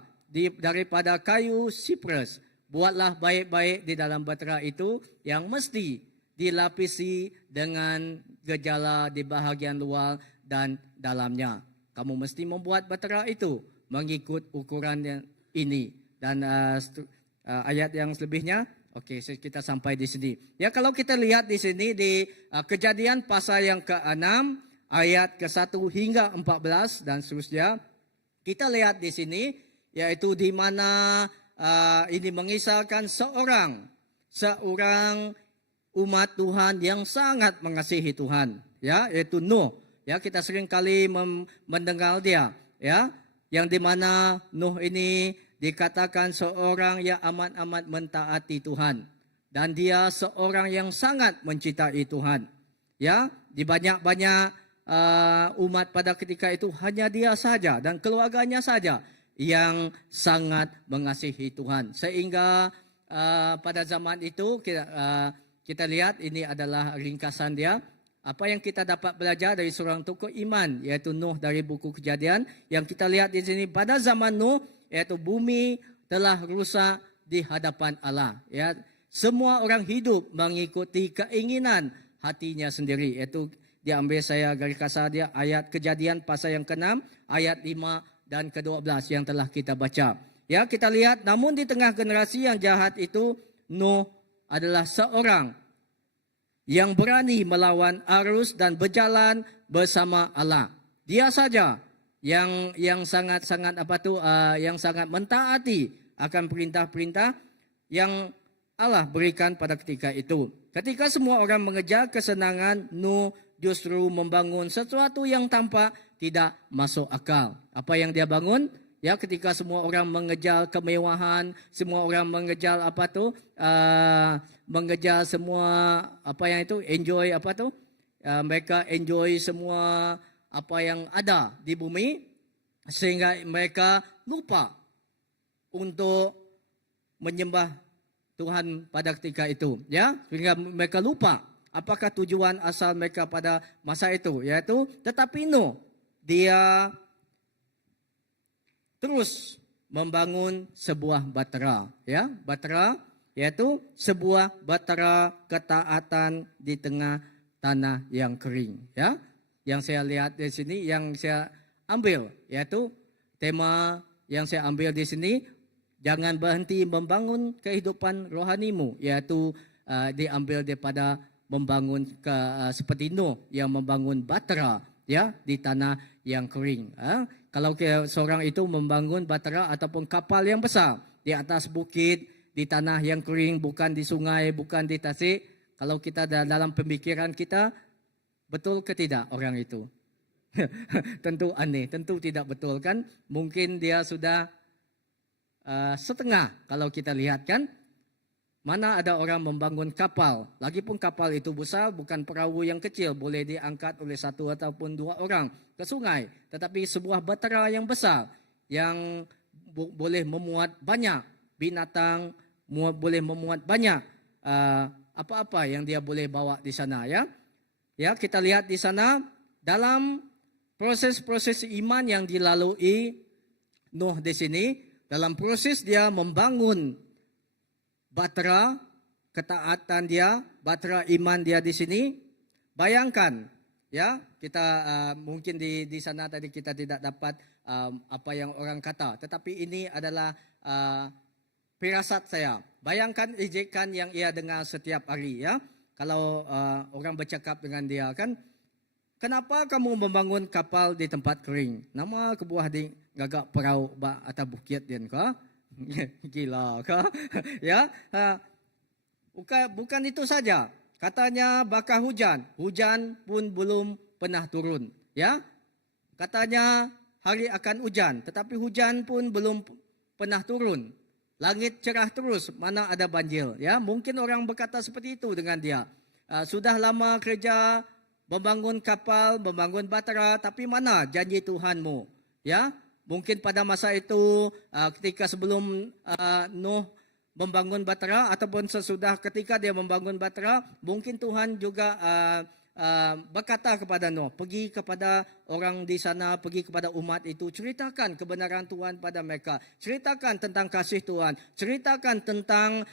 daripada kayu siprus. Buatlah baik-baik di dalam batera itu yang mesti dilapisi dengan gejala di bahagian luar dan dalamnya. Kamu mesti membuat batera itu mengikut ukuran yang ini. Dan ayat yang selebihnya, okey, kita sampai di sini. Ya, kalau kita lihat di sini di Kejadian pasal yang ke-6 ayat ke-1 hingga 14 dan seterusnya, kita lihat di sini yaitu di mana ini mengisahkan seorang umat Tuhan yang sangat mengasihi Tuhan, ya, yaitu Nuh. Ya, kita sering kali mendengar dia, ya, yang di mana Nuh ini dikatakan seorang yang amat-amat mentaati Tuhan. Dan dia seorang yang sangat mencintai Tuhan. Ya, di banyak-banyak umat pada ketika itu hanya dia saja dan keluarganya saja yang sangat mengasihi Tuhan. Sehingga pada zaman itu kita lihat ini adalah ringkasan dia. Apa yang kita dapat belajar dari seorang tokoh iman, yaitu Nuh dari buku Kejadian. Yang kita lihat di sini pada zaman Nuh, yaitu bumi telah rusak di hadapan Allah. Ya, semua orang hidup mengikuti keinginan hatinya sendiri. Yaitu diambil saya garis kasar dia ayat Kejadian pasal yang ke-6, ayat 5 dan ke-12 yang telah kita baca. Ya, kita lihat, namun di tengah generasi yang jahat itu, Nuh adalah seorang yang berani melawan arus dan berjalan bersama Allah. Dia saja yang sangat-sangat yang sangat mentaati akan perintah-perintah yang Allah berikan pada ketika itu. Ketika semua orang mengejar kesenangan, Nuh justru membangun sesuatu yang tampak tidak masuk akal. Apa yang dia bangun? Ya, ketika semua orang mengejar kemewahan, semua orang mengejar mengejar semua enjoy mereka enjoy semua apa yang ada di bumi, sehingga mereka lupa untuk menyembah Tuhan pada ketika itu, ya, sehingga mereka lupa apakah tujuan asal mereka pada masa itu, yaitu tetapi Nuh dia terus membangun sebuah batera, ya, batera yaitu sebuah batera ketaatan di tengah tanah yang kering, ya. Yang saya lihat di sini, yang saya ambil, yaitu tema yang saya ambil di sini, jangan berhenti membangun kehidupan rohanimu, yaitu diambil daripada membangun seperti Nuh yang membangun batera, ya, di tanah yang kering. Kalau seorang itu membangun batera ataupun kapal yang besar, di atas bukit, di tanah yang kering, bukan di sungai, bukan di tasik. Kalau kita dalam pemikiran kita, betul ke tidak orang itu? Tentu aneh, tentu tidak betul kan? Mungkin dia sudah setengah kalau kita lihat kan. Mana ada orang membangun kapal, lagipun kapal itu besar, bukan perahu yang kecil, boleh diangkat oleh satu ataupun dua orang ke sungai. Tetapi sebuah bahtera yang besar, yang boleh memuat banyak binatang, boleh memuat banyak apa-apa yang dia boleh bawa di sana. Ya, kita lihat di sana, dalam proses-proses iman yang dilalui Nuh di sini, dalam proses dia membangun bahtera ketaatan dia, bahtera iman dia di sini. Bayangkan, ya, kita mungkin di sana tadi kita tidak dapat apa yang orang kata, tetapi ini adalah firasat saya. Bayangkan ejekan yang ia dengar setiap hari, ya. Kalau orang bercakap dengan dia kan, kenapa kamu membangun kapal di tempat kering? Nama kebuah di gagak perahu atau bukit dia kah? Gila kah? Ya, bukan itu saja. Katanya bakal hujan, hujan pun belum pernah turun. Ya, katanya hari akan hujan, tetapi hujan pun belum pernah turun. Langit cerah terus, mana ada banjir. Ya, mungkin orang berkata seperti itu dengan dia. Sudah lama kerja membangun kapal, membangun bahtera, tapi mana janji Tuhanmu? Ya. Mungkin pada masa itu ketika sebelum Nuh membangun bahtera ataupun sesudah ketika dia membangun bahtera, mungkin Tuhan juga berkata kepada Nuh, pergi kepada orang di sana, pergi kepada umat itu, ceritakan kebenaran Tuhan pada mereka, ceritakan tentang kasih Tuhan, ceritakan tentang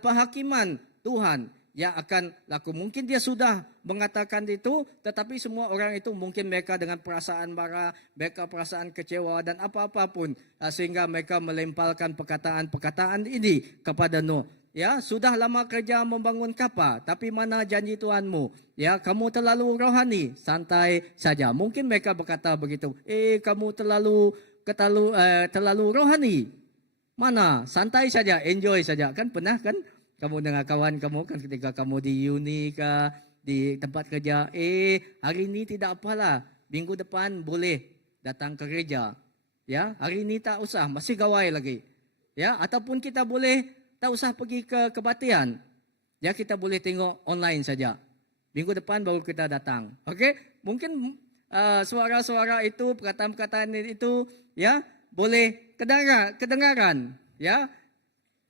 penghakiman Tuhan yang akan laku. Mungkin dia sudah mengatakan itu, tetapi semua orang itu mungkin mereka dengan perasaan marah, mereka perasaan kecewa dan apa-apa pun, sehingga mereka melemparkan perkataan-perkataan ini kepada Nuh. Ya, sudah lama kerja membangun kapal, tapi mana janji Tuhanmu? Ya, kamu terlalu rohani, santai saja. Mungkin mereka berkata begitu. Kamu terlalu rohani. Mana? Santai saja, enjoy saja. Kan pernah kan? Kamu dengan kawan kamu kan ketika kamu di uni ke di tempat kerja, hari ini tidak apalah, minggu depan boleh datang ke gereja. Ya, hari ini tak usah, masih gawai lagi. Ya, ataupun kita boleh tak usah pergi ke kebaktian. Ya, kita boleh tengok online saja. Minggu depan baru kita datang. Okey? Mungkin suara-suara itu, perkataan-perkataan itu ya, boleh kedengaran ya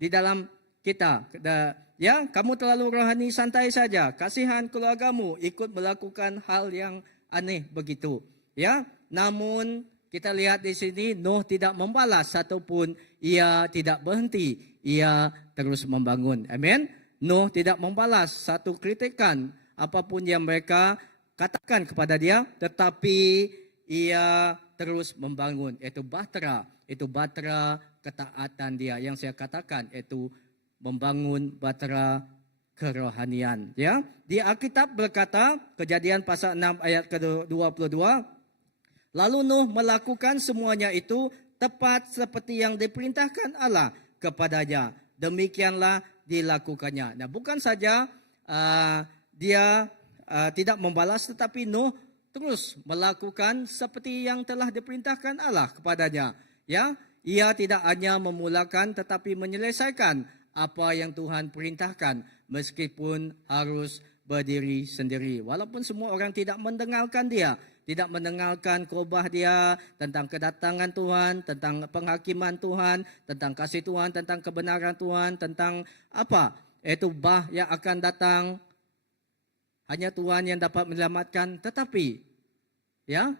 di dalam kita. Ya, kamu terlalu rohani, santai saja. Kasihan keluargamu ikut melakukan hal yang aneh begitu. Ya, namun kita lihat di sini Nuh tidak membalas satupun, ia tidak berhenti, ia terus membangun. Amin. Nuh tidak membalas satu kritikan apapun yang mereka katakan kepada dia, tetapi ia terus membangun. Itu bahtera ketaatan dia yang saya katakan, itu membangun bahtera kerohanian. Ya, di Alkitab berkata, Kejadian pasal 6 ayat ke-22, lalu Nuh melakukan semuanya itu tepat seperti yang diperintahkan Allah kepadanya. Demikianlah dilakukannya. Nah, bukan saja dia tidak membalas, tetapi Nuh terus melakukan seperti yang telah diperintahkan Allah kepadanya. Ya, ia tidak hanya memulakan tetapi menyelesaikan apa yang Tuhan perintahkan, meskipun harus berdiri sendiri. Walaupun semua orang tidak mendengarkan dia, tidak mendengarkan khotbah dia tentang kedatangan Tuhan, tentang penghakiman Tuhan, tentang kasih Tuhan, tentang kebenaran Tuhan, tentang apa? Itu bah yang akan datang. Hanya Tuhan yang dapat menyelamatkan. Tetapi, ya,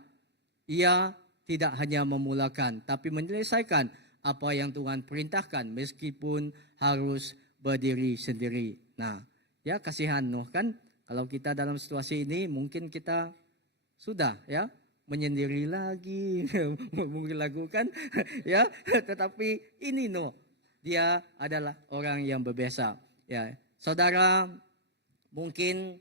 ia tidak hanya memulakan, tapi menyelesaikan apa yang Tuhan perintahkan, meskipun harus berdiri sendiri. Nah, ya, kasihan Nuh kan, kalau kita dalam situasi ini mungkin kita sudah ya menyendiri lagi, mungkin lagu kan, ya. Tetapi ini Nuh, dia adalah orang yang berbeza. Ya, saudara, mungkin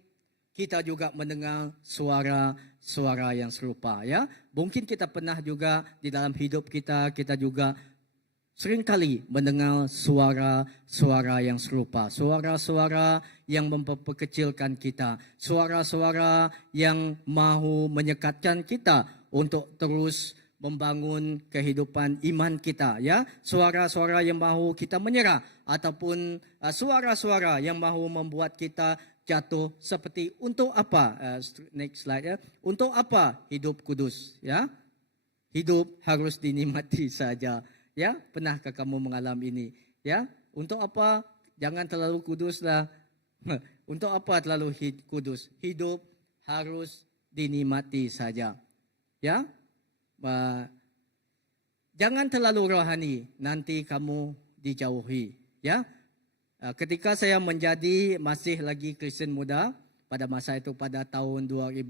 kita juga mendengar suara-suara yang serupa. Ya, mungkin kita pernah juga di dalam hidup kita juga seringkali mendengar suara-suara yang serupa, suara-suara yang memperkecilkan kita, suara-suara yang mahu menyekatkan kita untuk terus membangun kehidupan iman kita, ya. Suara-suara yang mahu kita menyerah ataupun suara-suara yang mahu membuat kita jatuh seperti untuk apa? Next slide, ya. Untuk apa hidup kudus, ya? Hidup harus dinikmati saja. Ya, pernahkah kamu mengalami ini? Ya, untuk apa? Jangan terlalu kuduslah. Untuk apa terlalu kudus? Hidup harus dinikmati saja. Ya, jangan terlalu rohani, nanti kamu dijauhi. Ya, ketika saya masih lagi Kristen muda, pada masa itu pada tahun 2005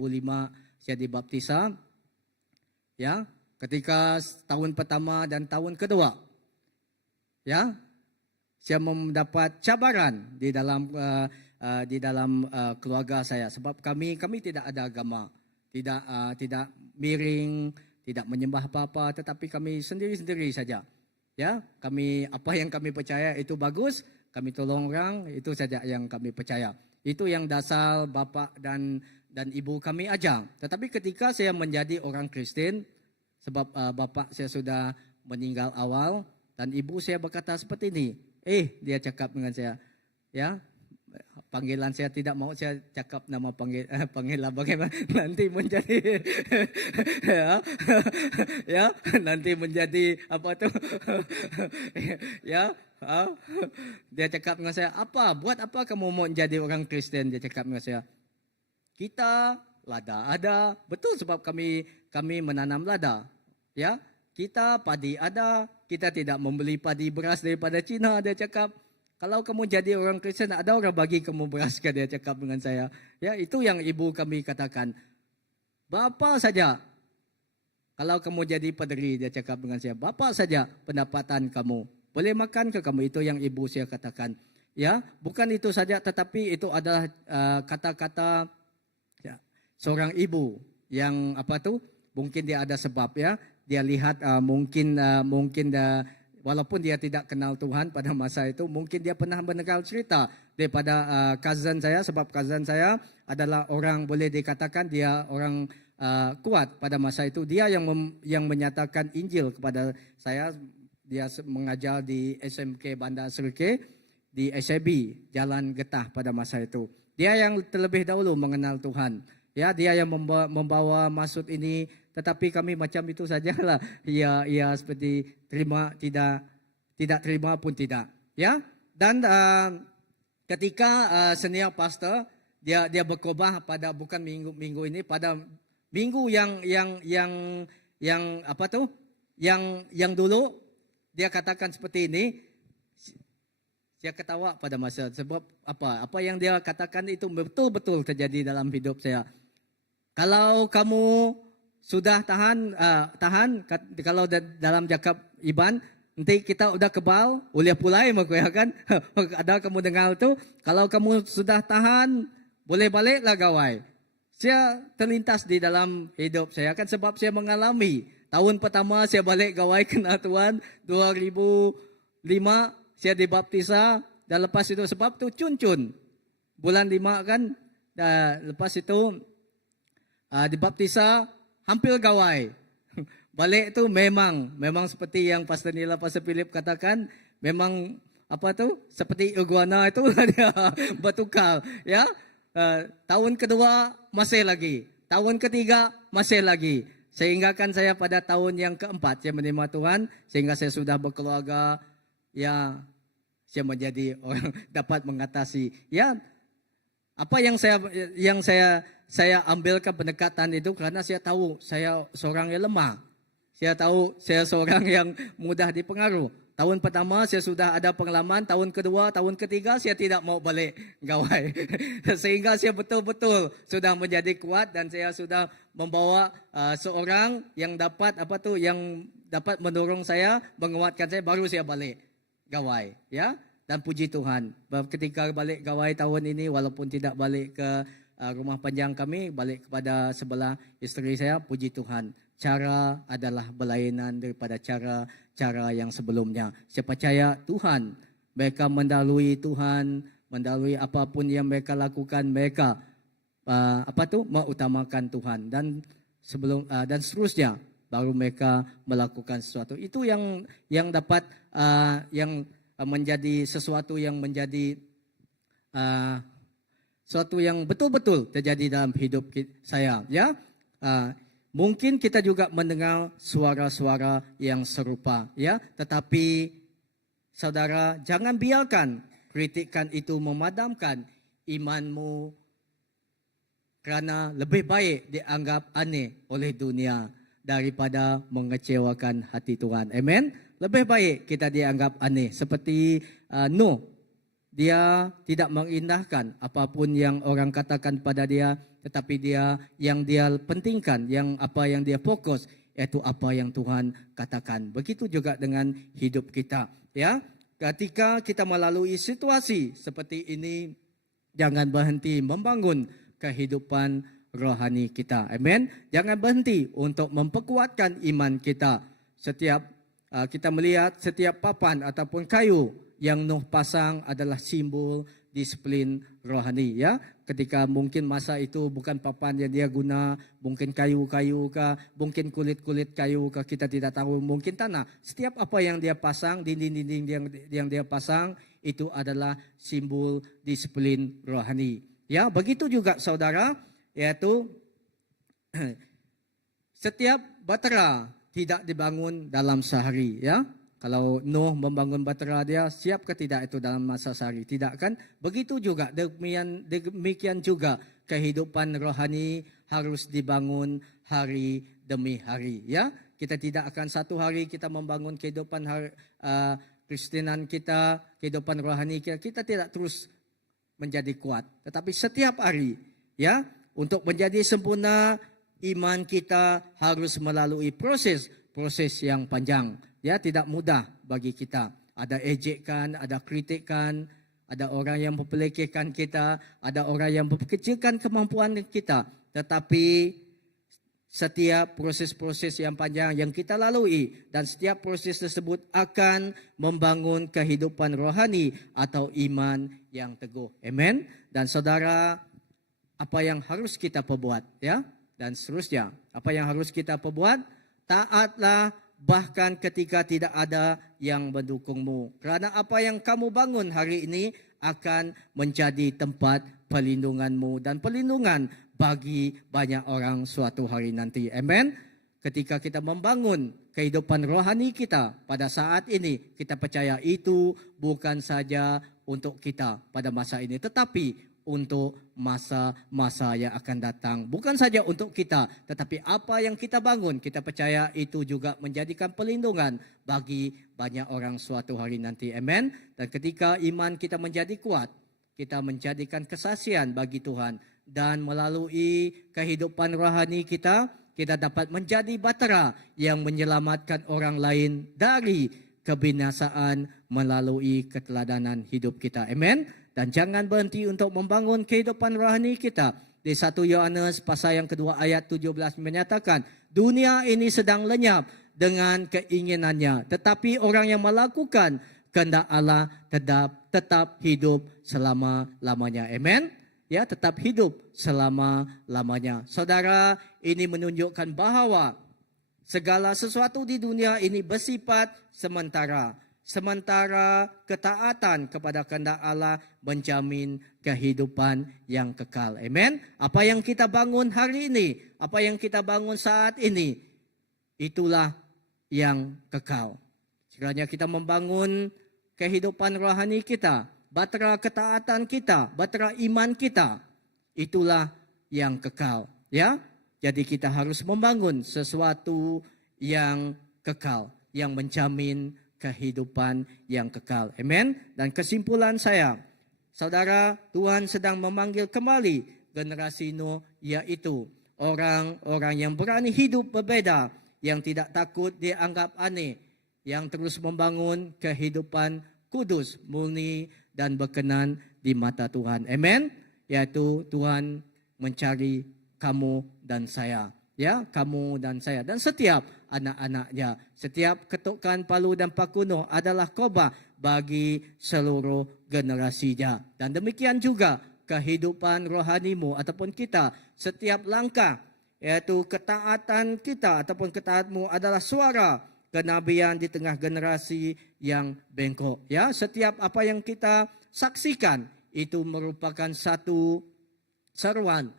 saya dibaptisa. Ya. Ketika tahun pertama dan tahun kedua, ya, saya mendapat cabaran di dalam keluarga saya, sebab kami tidak ada agama, tidak miring, tidak menyembah apa-apa, tetapi kami sendiri-sendiri saja. Ya, apa yang kami percaya itu bagus, kami tolong orang, itu saja yang kami percaya. Itu yang dasar bapa dan ibu kami ajar. Tetapi ketika saya menjadi orang Kristen, sebab bapa saya sudah meninggal awal dan ibu saya berkata seperti ini. Dia cakap dengan saya, ya, panggilan saya tidak mau saya cakap nama panggilan bagaimana nanti menjadi ya, nanti menjadi apa tuh ya. Dia cakap dengan saya, buat apa kamu mau menjadi orang Kristen? Dia cakap dengan saya, kita lada ada, betul, sebab kami menanam lada. Ya, kita padi ada, kita tidak membeli padi beras daripada Cina. Dia cakap, kalau kamu jadi orang Kristen, ada orang bagi kamu beras, dia cakap dengan saya. Ya, itu yang ibu kami katakan. Bapa saja, kalau kamu jadi padri, dia cakap dengan saya, bapa saja pendapatan kamu. Boleh makan ke kamu? Itu yang ibu saya katakan. Ya, bukan itu saja, tetapi itu adalah kata-kata ya, seorang ibu yang mungkin dia ada sebab, ya. Dia lihat mungkin walaupun dia tidak kenal Tuhan pada masa itu, mungkin dia pernah mendengar cerita daripada cousin saya, sebab cousin saya adalah orang, boleh dikatakan dia orang kuat pada masa itu. Dia yang menyatakan Injil kepada saya. Dia mengajar di SMK Bandar Serikay, di SAB Jalan Getah pada masa itu. Dia yang terlebih dahulu mengenal Tuhan. Ya, dia yang membawa maksud ini, tetapi kami macam itu sajalah. Ya seperti terima, tidak terima pun tidak. Ya, dan ketika senior pastor dia berkhotbah pada bukan minggu ini, pada minggu yang dulu dia katakan seperti ini. Saya ketawa pada masa, sebab apa yang dia katakan itu betul-betul terjadi dalam hidup saya. Kalau kamu sudah tahan, kalau dalam jakab Iban, nanti kita udah kebal, boleh pulai ya kan? Ada kamu dengar itu, kalau kamu sudah tahan, boleh baliklah gawai. Saya terlintas di dalam hidup saya kan, sebab saya mengalami. Tahun pertama saya balik gawai kena Tuhan, 2005 saya dibaptisa, dan lepas itu sebab itu cun-cun. Bulan 5 kan, lepas itu dibaptisa hampir gawai. Balik itu memang seperti yang Pastor Nila, Pastor Philip katakan, memang seperti iguana itu dia bertukar, ya. Tahun kedua masih lagi, tahun ketiga masih lagi, sehingga kan saya pada tahun yang keempat saya menerima Tuhan, sehingga saya sudah berkeluarga, ya, saya menjadi orang dapat mengatasi, ya. Apa yang saya ambilkan pendekatan itu karena saya tahu saya seorang yang lemah. Saya tahu saya seorang yang mudah dipengaruh. Tahun pertama saya sudah ada pengalaman, tahun kedua, tahun ketiga saya tidak mau balik gawai. Sehingga saya betul-betul sudah menjadi kuat dan saya sudah membawa seorang yang dapat mendorong saya, menguatkan saya, baru saya balik gawai, ya. Dan puji Tuhan, ketika balik gawai tahun ini, walaupun tidak balik ke rumah panjang kami, balik kepada sebelah isteri saya, puji Tuhan. cara adalah berlainan daripada cara yang sebelumnya. Saya percaya Tuhan, mereka mendahului Tuhan, mendahului apapun yang mereka lakukan, mereka mengutamakan Tuhan dan dan seterusnya baru mereka melakukan sesuatu. Itu yang dapat yang menjadi sesuatu yang menjadi sesuatu yang betul-betul terjadi dalam hidup saya, ya. Mungkin kita juga mendengar suara-suara yang serupa, ya. Tetapi saudara, jangan biarkan kritikan itu memadamkan imanmu, kerana lebih baik dianggap aneh oleh dunia daripada mengecewakan hati Tuhan. Amen. Lebih baik kita dianggap aneh. Seperti Nuh, dia tidak mengindahkan apapun yang orang katakan pada dia, tetapi yang dia pentingkan, apa yang dia fokus, yaitu apa yang Tuhan katakan. Begitu juga dengan hidup kita, ya. Ketika kita melalui situasi seperti ini, jangan berhenti membangun kehidupan rohani kita. Amen. Jangan berhenti untuk memperkuatkan iman kita. Setiap kita melihat setiap papan ataupun kayu yang Nuh pasang adalah simbol disiplin rohani, ya. Ketika mungkin masa itu bukan papan yang dia guna, mungkin kayu-kayu kah, mungkin kulit-kulit kayu kah, kita tidak tahu, mungkin tanah. Setiap apa yang dia pasang, dinding-dinding yang dia pasang, itu adalah simbol disiplin rohani. Ya, begitu juga saudara, yaitu setiap batera tidak dibangun dalam sehari, ya. Kalau Nuh membangun batera dia, siap ke tidak itu dalam masa sehari? Tidak kan? Begitu juga, demikian juga kehidupan rohani harus dibangun hari demi hari, ya. Kita tidak akan satu hari kita membangun kehidupan Kristenan kita, kehidupan rohani kita tidak terus menjadi kuat. Tetapi setiap hari, ya, untuk menjadi sempurna, iman kita harus melalui proses yang panjang. Ya, tidak mudah bagi kita. Ada ejekan, ada kritikan, ada orang yang memperlekehkan kita, ada orang yang memperkecilkan kemampuan kita. Tetapi setiap proses-proses yang panjang yang kita lalui dan setiap proses tersebut akan membangun kehidupan rohani atau iman yang teguh. Amen. Dan saudara, apa yang harus kita perbuat, ya? Dan seterusnya, apa yang harus kita perbuat? Taatlah bahkan ketika tidak ada yang mendukungmu. Kerana apa yang kamu bangun hari ini akan menjadi tempat perlindunganmu dan perlindungan bagi banyak orang suatu hari nanti. Amen. Ketika kita membangun kehidupan rohani kita pada saat ini, kita percaya itu bukan saja untuk kita pada masa ini, tetapi untuk masa-masa yang akan datang. Bukan saja untuk kita, tetapi apa yang kita bangun, kita percaya itu juga menjadikan perlindungan bagi banyak orang suatu hari nanti. Amen. Dan ketika iman kita menjadi kuat, kita menjadikan kesaksian bagi Tuhan. Dan melalui kehidupan rohani kita, kita dapat menjadi batera yang menyelamatkan orang lain dari kebinasaan melalui keteladanan hidup kita. Amen. Dan jangan berhenti untuk membangun kehidupan rohani kita. Di 1 Yohanes pasal yang kedua ayat 17 menyatakan, dunia ini sedang lenyap dengan keinginannya. Tetapi orang yang melakukan kehendak Allah tetap hidup selama-lamanya. Amen. Ya, tetap hidup selama-lamanya. Saudara, ini menunjukkan bahawa segala sesuatu di dunia ini bersifat sementara. Sementara ketaatan kepada kehendak Allah menjamin kehidupan yang kekal. Amen. Apa yang kita bangun hari ini, apa yang kita bangun saat ini, itulah yang kekal. Sekiranya kita membangun kehidupan rohani kita, batera ketaatan kita, batera iman kita, itulah yang kekal. Ya, jadi kita harus membangun sesuatu yang kekal, yang menjamin kehidupan yang kekal. Amen. Dan kesimpulan saya, saudara, Tuhan sedang memanggil kembali generasi Nuh, yaitu orang-orang yang berani hidup berbeda, yang tidak takut dianggap aneh, yang terus membangun kehidupan kudus, murni dan berkenan di mata Tuhan. Amen. Yaitu Tuhan mencari kamu dan saya. Ya, kamu dan saya dan setiap anak-anaknya. Setiap ketukan palu dan pakuno adalah khotbah bagi seluruh generasinya. Dan demikian juga kehidupan rohanimu ataupun kita, setiap langkah, yaitu ketaatan kita ataupun ketaatmu adalah suara kenabian di tengah generasi yang bengkok. Ya, setiap apa yang kita saksikan itu merupakan satu seruan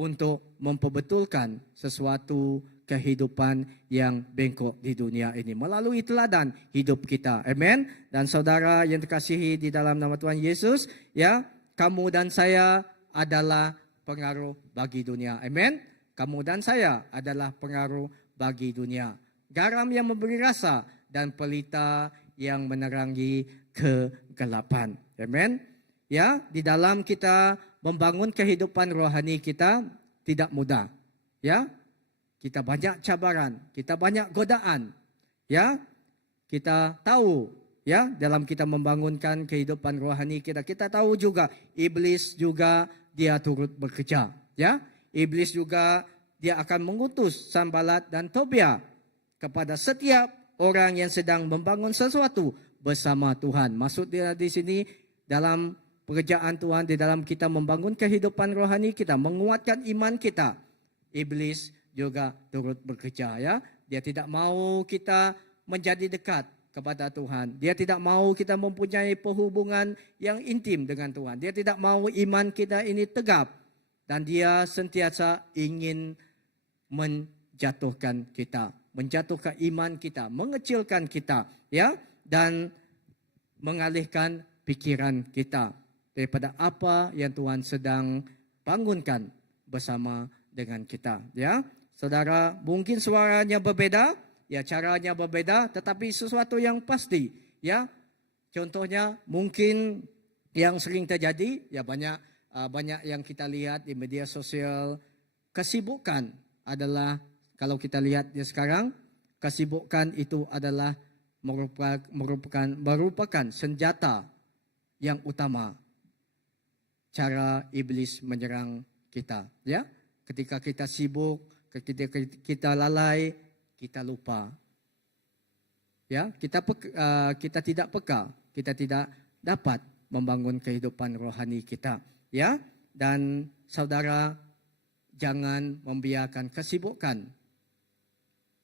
untuk memperbetulkan sesuatu kehidupan yang bengkok di dunia ini melalui teladan hidup kita. Amen. Dan saudara yang dikasihi di dalam nama Tuhan Yesus, ya, kamu dan saya adalah pengaruh bagi dunia. Amen. Kamu dan saya adalah pengaruh bagi dunia. Garam yang memberi rasa dan pelita yang menerangi kegelapan. Amen. Ya, di dalam kita membangun kehidupan rohani kita tidak mudah. Ya, kita banyak cabaran, kita banyak godaan. Ya, kita tahu, ya, dalam kita membangunkan kehidupan rohani kita, kita tahu juga iblis juga dia turut bekerja. Ya, iblis juga dia akan mengutus Sanbalat dan Tobia kepada setiap orang yang sedang membangun sesuatu bersama Tuhan. Maksud dia di sini dalam pekerjaan Tuhan, di dalam kita membangun kehidupan rohani kita, menguatkan iman kita, iblis juga turut bekerja. Ya, dia tidak mau kita menjadi dekat kepada Tuhan. Dia tidak mau kita mempunyai perhubungan yang intim dengan Tuhan. Dia tidak mau iman kita ini tegap, dan dia sentiasa ingin menjatuhkan kita, menjatuhkan iman kita, mengecilkan kita, ya, dan mengalihkan pikiran kita daripada apa yang Tuhan sedang bangunkan bersama dengan kita. Ya, saudara, mungkin suaranya berbeda, ya, caranya berbeda, tetapi sesuatu yang pasti. Ya, contohnya mungkin yang sering terjadi, ya, banyak yang kita lihat di media sosial. Kesibukan adalah, kalau kita lihat ya sekarang, kesibukan itu adalah merupakan senjata yang utama cara iblis menyerang kita. Ya, ketika kita sibuk, ketika kita lalai, kita lupa. Ya, kita tidak peka, kita tidak dapat membangun kehidupan rohani kita. Ya, dan saudara, jangan membiarkan kesibukan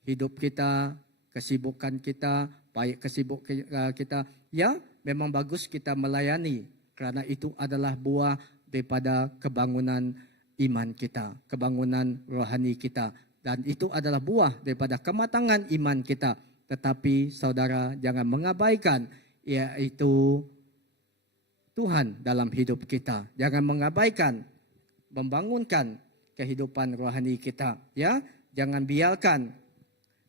hidup kita, kesibukan kita, baik kesibukan kita, ya, memang bagus kita melayani, kerana itu adalah buah daripada kebangunan iman kita, kebangunan rohani kita, dan itu adalah buah daripada kematangan iman kita. Tetapi saudara, jangan mengabaikan yaitu Tuhan dalam hidup kita. Jangan mengabaikan membangunkan kehidupan rohani kita. Ya, jangan biarkan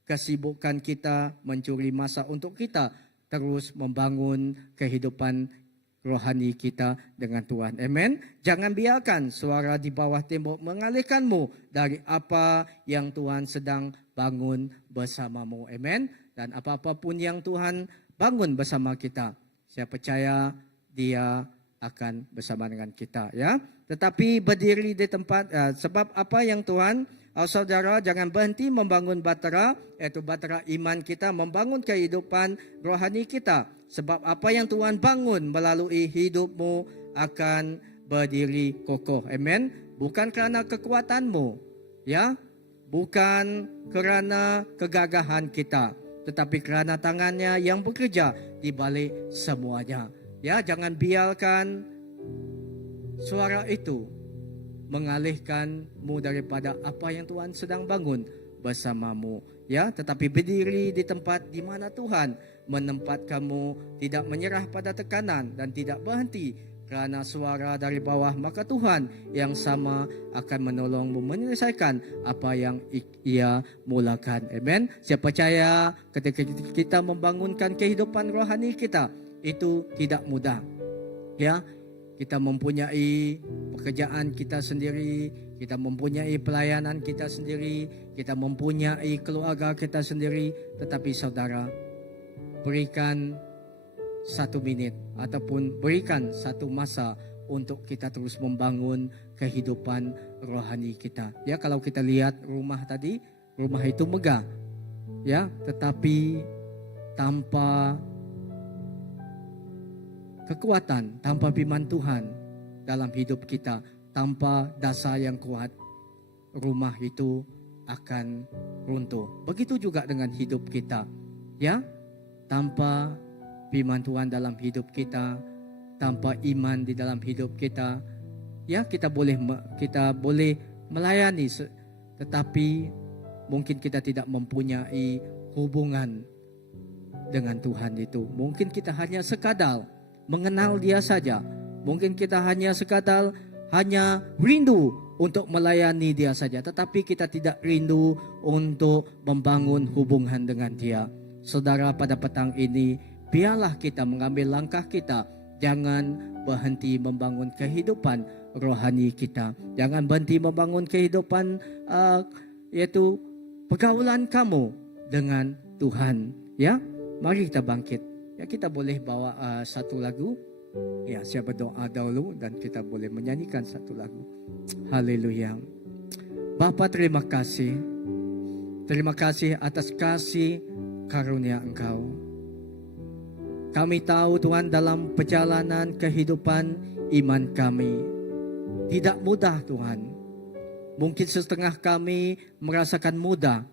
kesibukan kita mencuri masa untuk kita terus membangun kehidupan rohani kita dengan Tuhan. Amen. Jangan biarkan suara di bawah tembok mengalihkanmu dari apa yang Tuhan sedang bangun bersamamu. Amen. Dan apa-apa pun yang Tuhan bangun bersama kita, saya percaya dia akan bersama dengan kita, ya. Tetapi berdiri di tempat, sebab apa yang Tuhan, saudara, jangan berhenti membangun batera, yaitu batera iman kita, membangun kehidupan rohani kita. Sebab apa yang Tuhan bangun melalui hidupmu akan berdiri kokoh. Amen. Bukan kerana kekuatanmu, ya, bukan kerana kegagahan kita, tetapi kerana tangannya yang bekerja di balik semuanya. Ya, jangan biarkan suara itu mengalihkanmu daripada apa yang Tuhan sedang bangun bersamamu. Ya, tetapi berdiri di tempat di mana Tuhan menempatkanmu, tidak menyerah pada tekanan dan tidak berhenti kerana suara dari bawah, maka Tuhan yang sama akan menolongmu menyelesaikan apa yang Ia mulakan. Amen. Saya percaya ketika kita membangunkan kehidupan rohani kita, itu tidak mudah. Ya, kita mempunyai pekerjaan kita sendiri, kita mempunyai pelayanan kita sendiri, kita mempunyai keluarga kita sendiri. Tetapi saudara, berikan 1 minit ataupun berikan 1 masa untuk kita terus membangun kehidupan rohani kita. Ya, kalau kita lihat rumah tadi, rumah itu megah. Ya, tetapi tanpa kekuatan, tanpa firman Tuhan dalam hidup kita, tanpa dasar yang kuat, rumah itu akan runtuh. Begitu juga dengan hidup kita. Ya, tanpa firman Tuhan dalam hidup kita, tanpa iman di dalam hidup kita, ya kita boleh melayani, tetapi mungkin kita tidak mempunyai hubungan dengan Tuhan itu. Mungkin kita hanya sekadar mengenal Dia saja. Mungkin kita hanya sekadar hanya rindu untuk melayani Dia saja, tetapi kita tidak rindu untuk membangun hubungan dengan Dia. Saudara, pada petang ini biarlah kita mengambil langkah kita. Jangan berhenti membangun kehidupan rohani kita. Jangan berhenti membangun kehidupan yaitu pergaulan kamu dengan Tuhan. Ya, mari kita bangkit. Ya, kita boleh bawa satu lagu. Ya, saya berdoa dahulu dan kita boleh menyanyikan satu lagu. Haleluya. Bapa, terima kasih. Terima kasih atas kasih karunia Engkau. Kami tahu Tuhan, dalam perjalanan kehidupan iman kami tidak mudah Tuhan. Mungkin setengah kami merasakan mudah,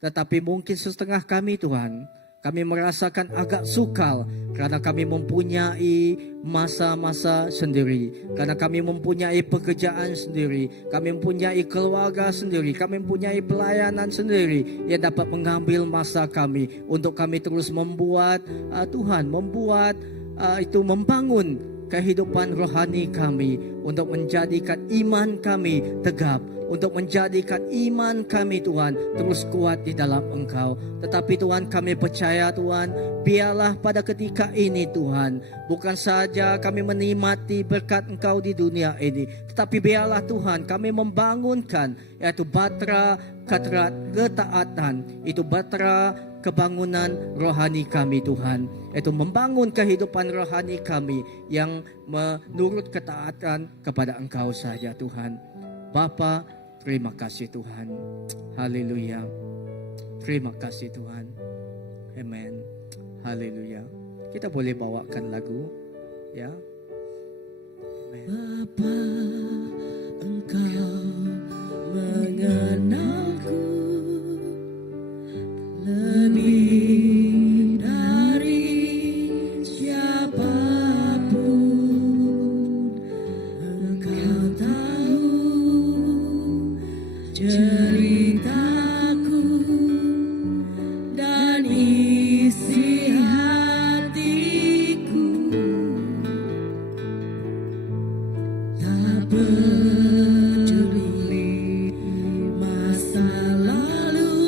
tetapi mungkin setengah kami Tuhan, kami merasakan agak sukar karena kami mempunyai masa-masa sendiri, karena kami mempunyai pekerjaan sendiri, kami mempunyai keluarga sendiri, kami mempunyai pelayanan sendiri yang dapat mengambil masa kami untuk kami terus membuat Tuhan, membangun kehidupan rohani kami, untuk menjadikan iman kami tegap, untuk menjadikan iman kami Tuhan terus kuat di dalam Engkau. Tetapi Tuhan, kami percaya Tuhan, biarlah pada ketika ini Tuhan, bukan saja kami menikmati berkat Engkau di dunia ini, tetapi biarlah Tuhan kami membangunkan yaitu batra ketaatan, itu batra kebangunan rohani kami Tuhan, yaitu membangun kehidupan rohani kami yang menurut ketaatan kepada Engkau saja Tuhan. Bapa, terima kasih Tuhan. Haleluya. Terima kasih Tuhan. Amen. Haleluya. Kita boleh bawakan lagu, ya. Amen. Bapa, Engkau mengenalku lebih dari siapapun. Engkau tahu ceritaku dan isi hatiku. Tak peduli masa lalu,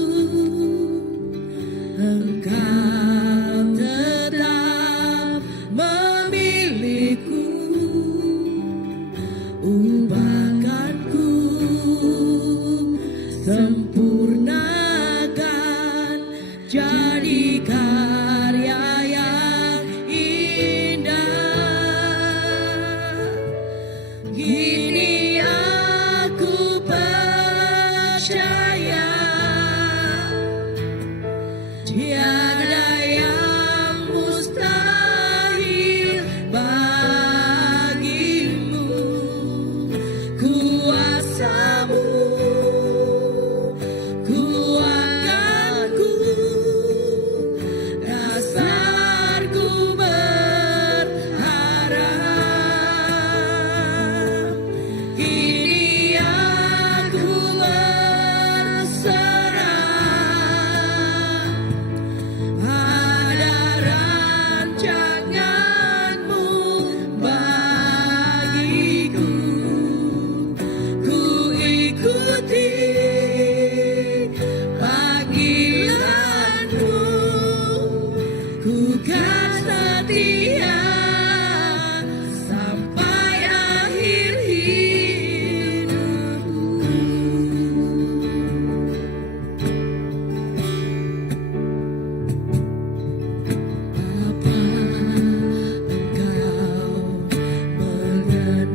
Engkau tetap memilihku. Ubahkanku, sempurnakan, jadi karya yang indah. Kini aku percaya tiada yang mustahil bagimu. Kuasamu kuatkanku, dasarku berharap. Kini aku berserah pada rancangan-Mu bagiku. Ku ikuti panggilan-Mu, ku kan setia sampai akhir hidupku. Bapa, Engkau mengenalku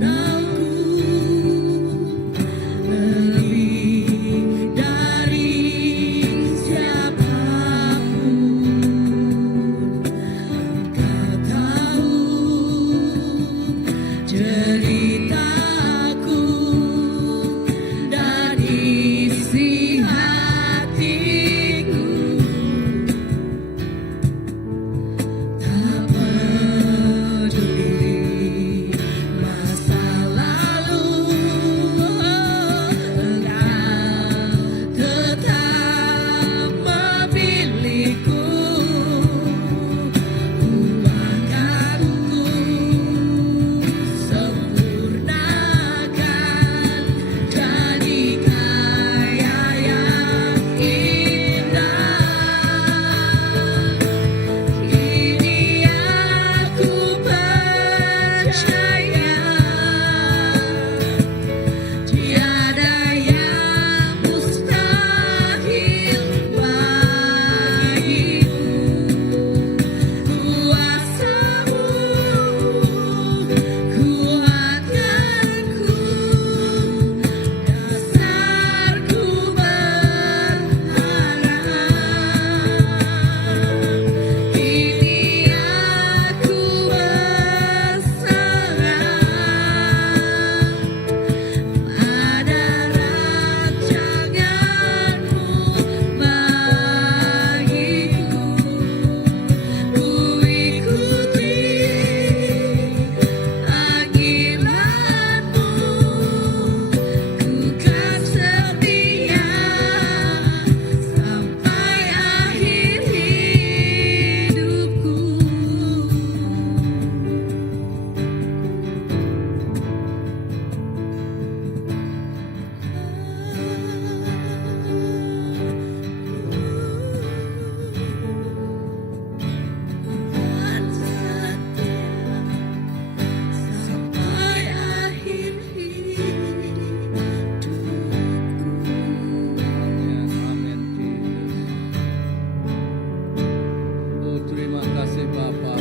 terima kasih Bapa.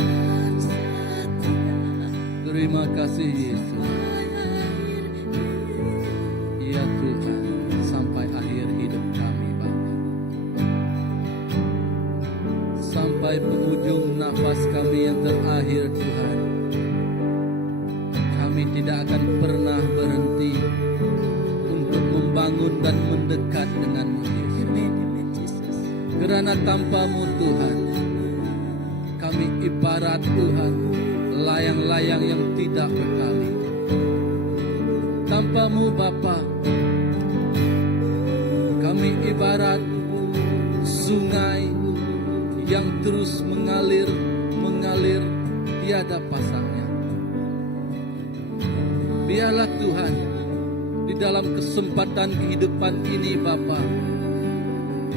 Terima kasih Yesus. Ya Tuhan, sampai akhir hidup kami Bapa. Sampai penghujung nafas kami yang terakhir Tuhan. Kami tidak akan pernah berhenti untuk membangun dan mendekat dengan-Mu Yesus. Kerana tanpa-Mu Tuhan, kami ibarat Tuhan layang-layang yang tidak bertali. Tanpa-Mu Bapa, kami ibarat sungai yang terus mengalir tiada pasangnya. Biarlah Tuhan, di dalam kesempatan kehidupan ini Bapa,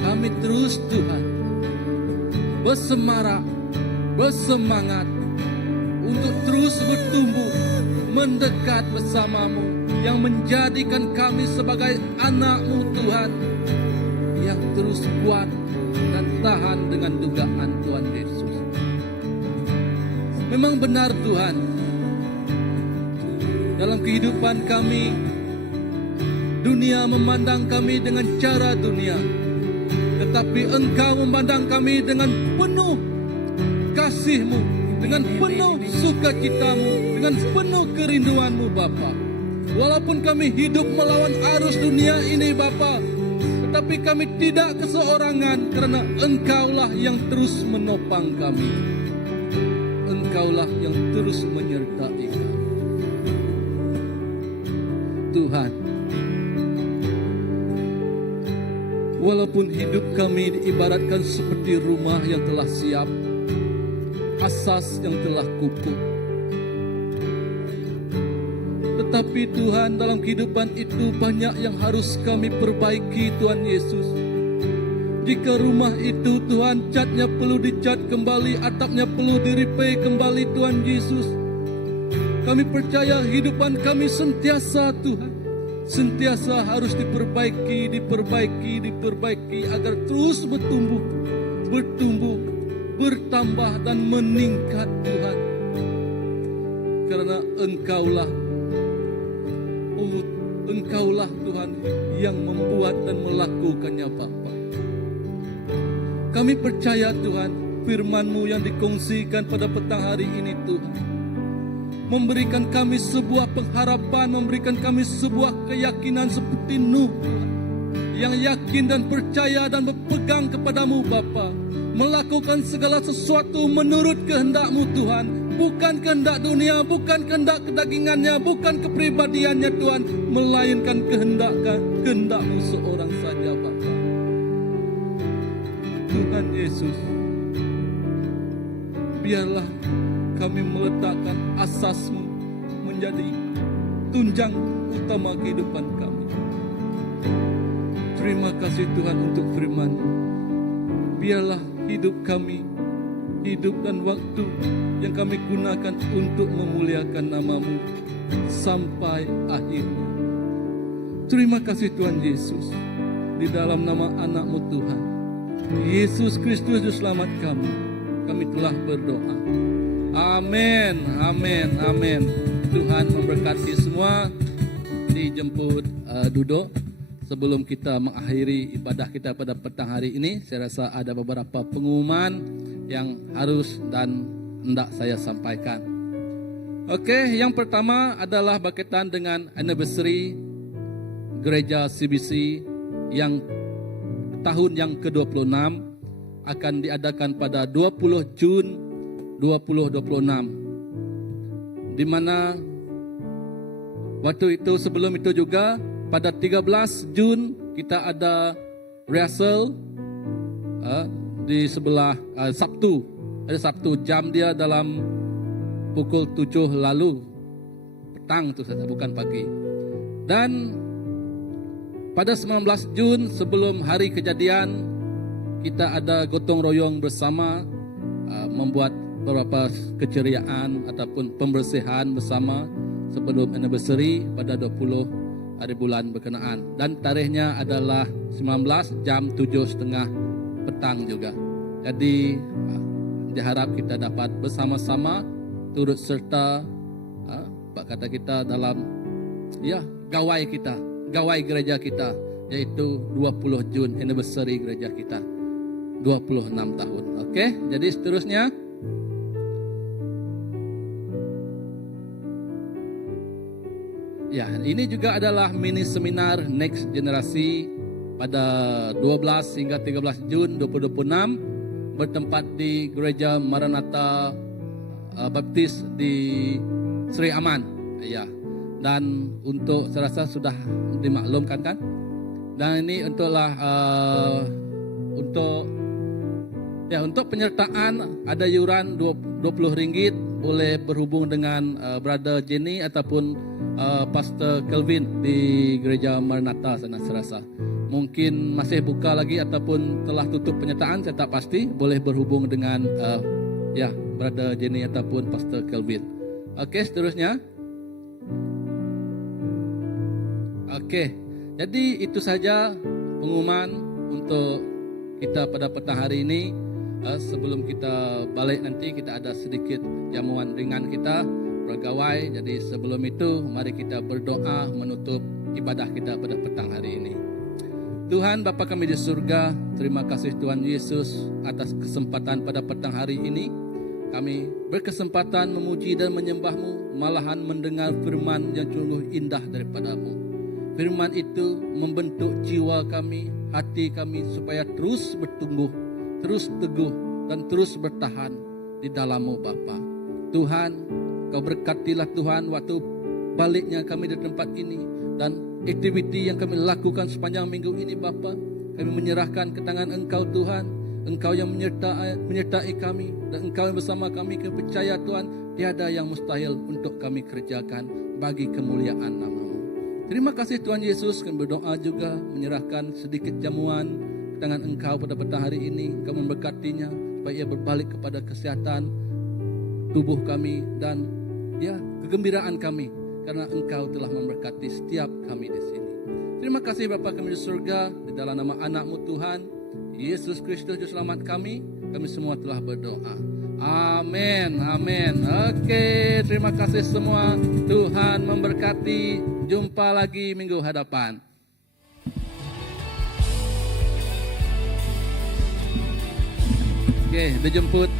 kami terus Tuhan bersemarak, bersemangat untuk terus bertumbuh, mendekat bersama-Mu, yang menjadikan kami sebagai anak-Mu Tuhan, yang terus kuat dan tahan dengan dugaan Tuhan Yesus. Memang benar Tuhan, dalam kehidupan kami, dunia memandang kami dengan cara dunia, tetapi Engkau memandang kami dengan penuh kasih-Mu, dengan penuh sukacita-Mu, dengan penuh kerinduan-Mu Bapa. Walaupun kami hidup melawan arus dunia ini Bapa, tetapi kami tidak keseorangan, karena Engkaulah yang terus menopang kami. Engkaulah yang terus menyertai kami. Tuhan, walaupun hidup kami diibaratkan seperti rumah yang telah siap, asas yang telah kukuh, tetapi Tuhan, dalam kehidupan itu banyak yang harus kami perbaiki Tuhan Yesus. Jika rumah itu Tuhan, catnya perlu dicat kembali, atapnya perlu diripai kembali Tuhan Yesus. Kami percaya hidupan kami sentiasa Tuhan, sentiasa harus diperbaiki, agar terus bertumbuh, bertambah dan meningkat Tuhan. Karena Engkaulah Tuhan yang membuat dan melakukannya Bapa. Kami percaya Tuhan, firman-Mu yang dikongsikan pada petang hari ini Tuhan, memberikan kami sebuah pengharapan, memberikan kami sebuah keyakinan seperti Nuh Tuhan, yang yakin dan percaya dan berpegang kepadamu Bapa, melakukan segala sesuatu menurut kehendak-Mu Tuhan, bukan kehendak dunia, bukan kehendak kedagingannya, bukan kepribadiannya Tuhan, melainkan kehendak-Mu seorang saja Bapa. Tuhan Yesus, biarlah kami meletakkan asas-Mu menjadi tunjang utama kehidupan kami. Terima kasih Tuhan untuk firman-Mu. Biarlah hidup kami, hidup dan waktu yang kami gunakan untuk memuliakan nama-Mu sampai akhirnya. Terima kasih Tuhan Yesus, di dalam nama anak-Mu Tuhan, Yesus Kristus Juru Selamat kami telah berdoa. Amin, amin, amin. Tuhan memberkati semua. Dijemput duduk. Sebelum kita mengakhiri ibadah kita pada petang hari ini, saya rasa ada beberapa pengumuman yang harus dan hendak saya sampaikan. Oke, yang pertama adalah berkaitan dengan anniversary Gereja CBC yang tahun yang ke-26 akan diadakan pada 20 Jun 2026, di mana waktu itu sebelum itu juga pada 13 Jun kita ada rehearsal di sebelah Sabtu. Ada Sabtu, jam dia dalam pukul 7 lalu petang itu saja, bukan pagi. Dan pada 19 Jun sebelum hari kejadian kita ada gotong royong bersama, membuat beberapa keceriaan ataupun pembersihan bersama sebelum anniversary pada 20 hari bulan berkenaan. Dan tarikhnya adalah 19 jam 7.30 petang juga. Jadi diharap kita dapat bersama-sama turut serta Pak kata kita dalam gawai kita, gawai gereja kita, yaitu 20 Jun anniversary gereja kita 26 tahun. Oke, jadi seterusnya ini juga adalah mini seminar Next Generasi pada 12 hingga 13 Jun 2026 bertempat di Gereja Maranatha Baptis di Sri Aman. Dan untuk saya rasa sudah dimaklumkan kan. Dan ini untuk penyertaan ada yuran RM20 boleh berhubung dengan Brother Jenny ataupun Pastor Kelvin di Gereja Maranatha sana saya rasa. Mungkin masih buka lagi ataupun telah tutup penyertaan, saya tak pasti. Boleh berhubung dengan Brother Jenny ataupun Pastor Kelvin. Oke, seterusnya. Oke, jadi itu saja pengumuman untuk kita pada petang hari ini. Sebelum kita balik nanti kita ada sedikit jamuan ringan kita bergawai. Jadi sebelum itu mari kita berdoa menutup ibadah kita pada petang hari ini. Tuhan Bapa kami di surga, terima kasih Tuhan Yesus atas kesempatan pada petang hari ini. Kami berkesempatan memuji dan menyembah-Mu, malahan mendengar firman yang sungguh indah daripada-Mu. Firman itu membentuk jiwa kami, hati kami supaya terus bertumbuh, terus teguh dan terus bertahan di dalam-Mu Bapa. Tuhan, Kau berkatilah Tuhan waktu baliknya kami di tempat ini dan aktiviti yang kami lakukan sepanjang minggu ini Bapa. Kami menyerahkan ke tangan Engkau Tuhan. Engkau yang menyertai kami dan Engkau yang bersama kami. Kami percaya Tuhan, tiada yang mustahil untuk kami kerjakan bagi kemuliaan nama-Mu. Terima kasih Tuhan Yesus. Kami berdoa juga menyerahkan sedikit jamuan ke tangan Engkau pada petang hari ini. Kau memberkatinya supaya ia berbalik kepada kesehatan tubuh kami dan kegembiraan kami, karena Engkau telah memberkati setiap kami di sini. Terima kasih Bapa kami di surga, di dalam nama anak-Mu Tuhan Yesus Kristus Juru Selamat kami semua telah berdoa. Amin, amin. Oke, terima kasih semua. Tuhan memberkati. Jumpa lagi minggu hadapan. Oke, dijemput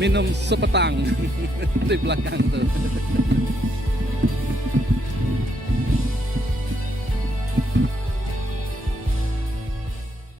minum sepetang di belakang tuh.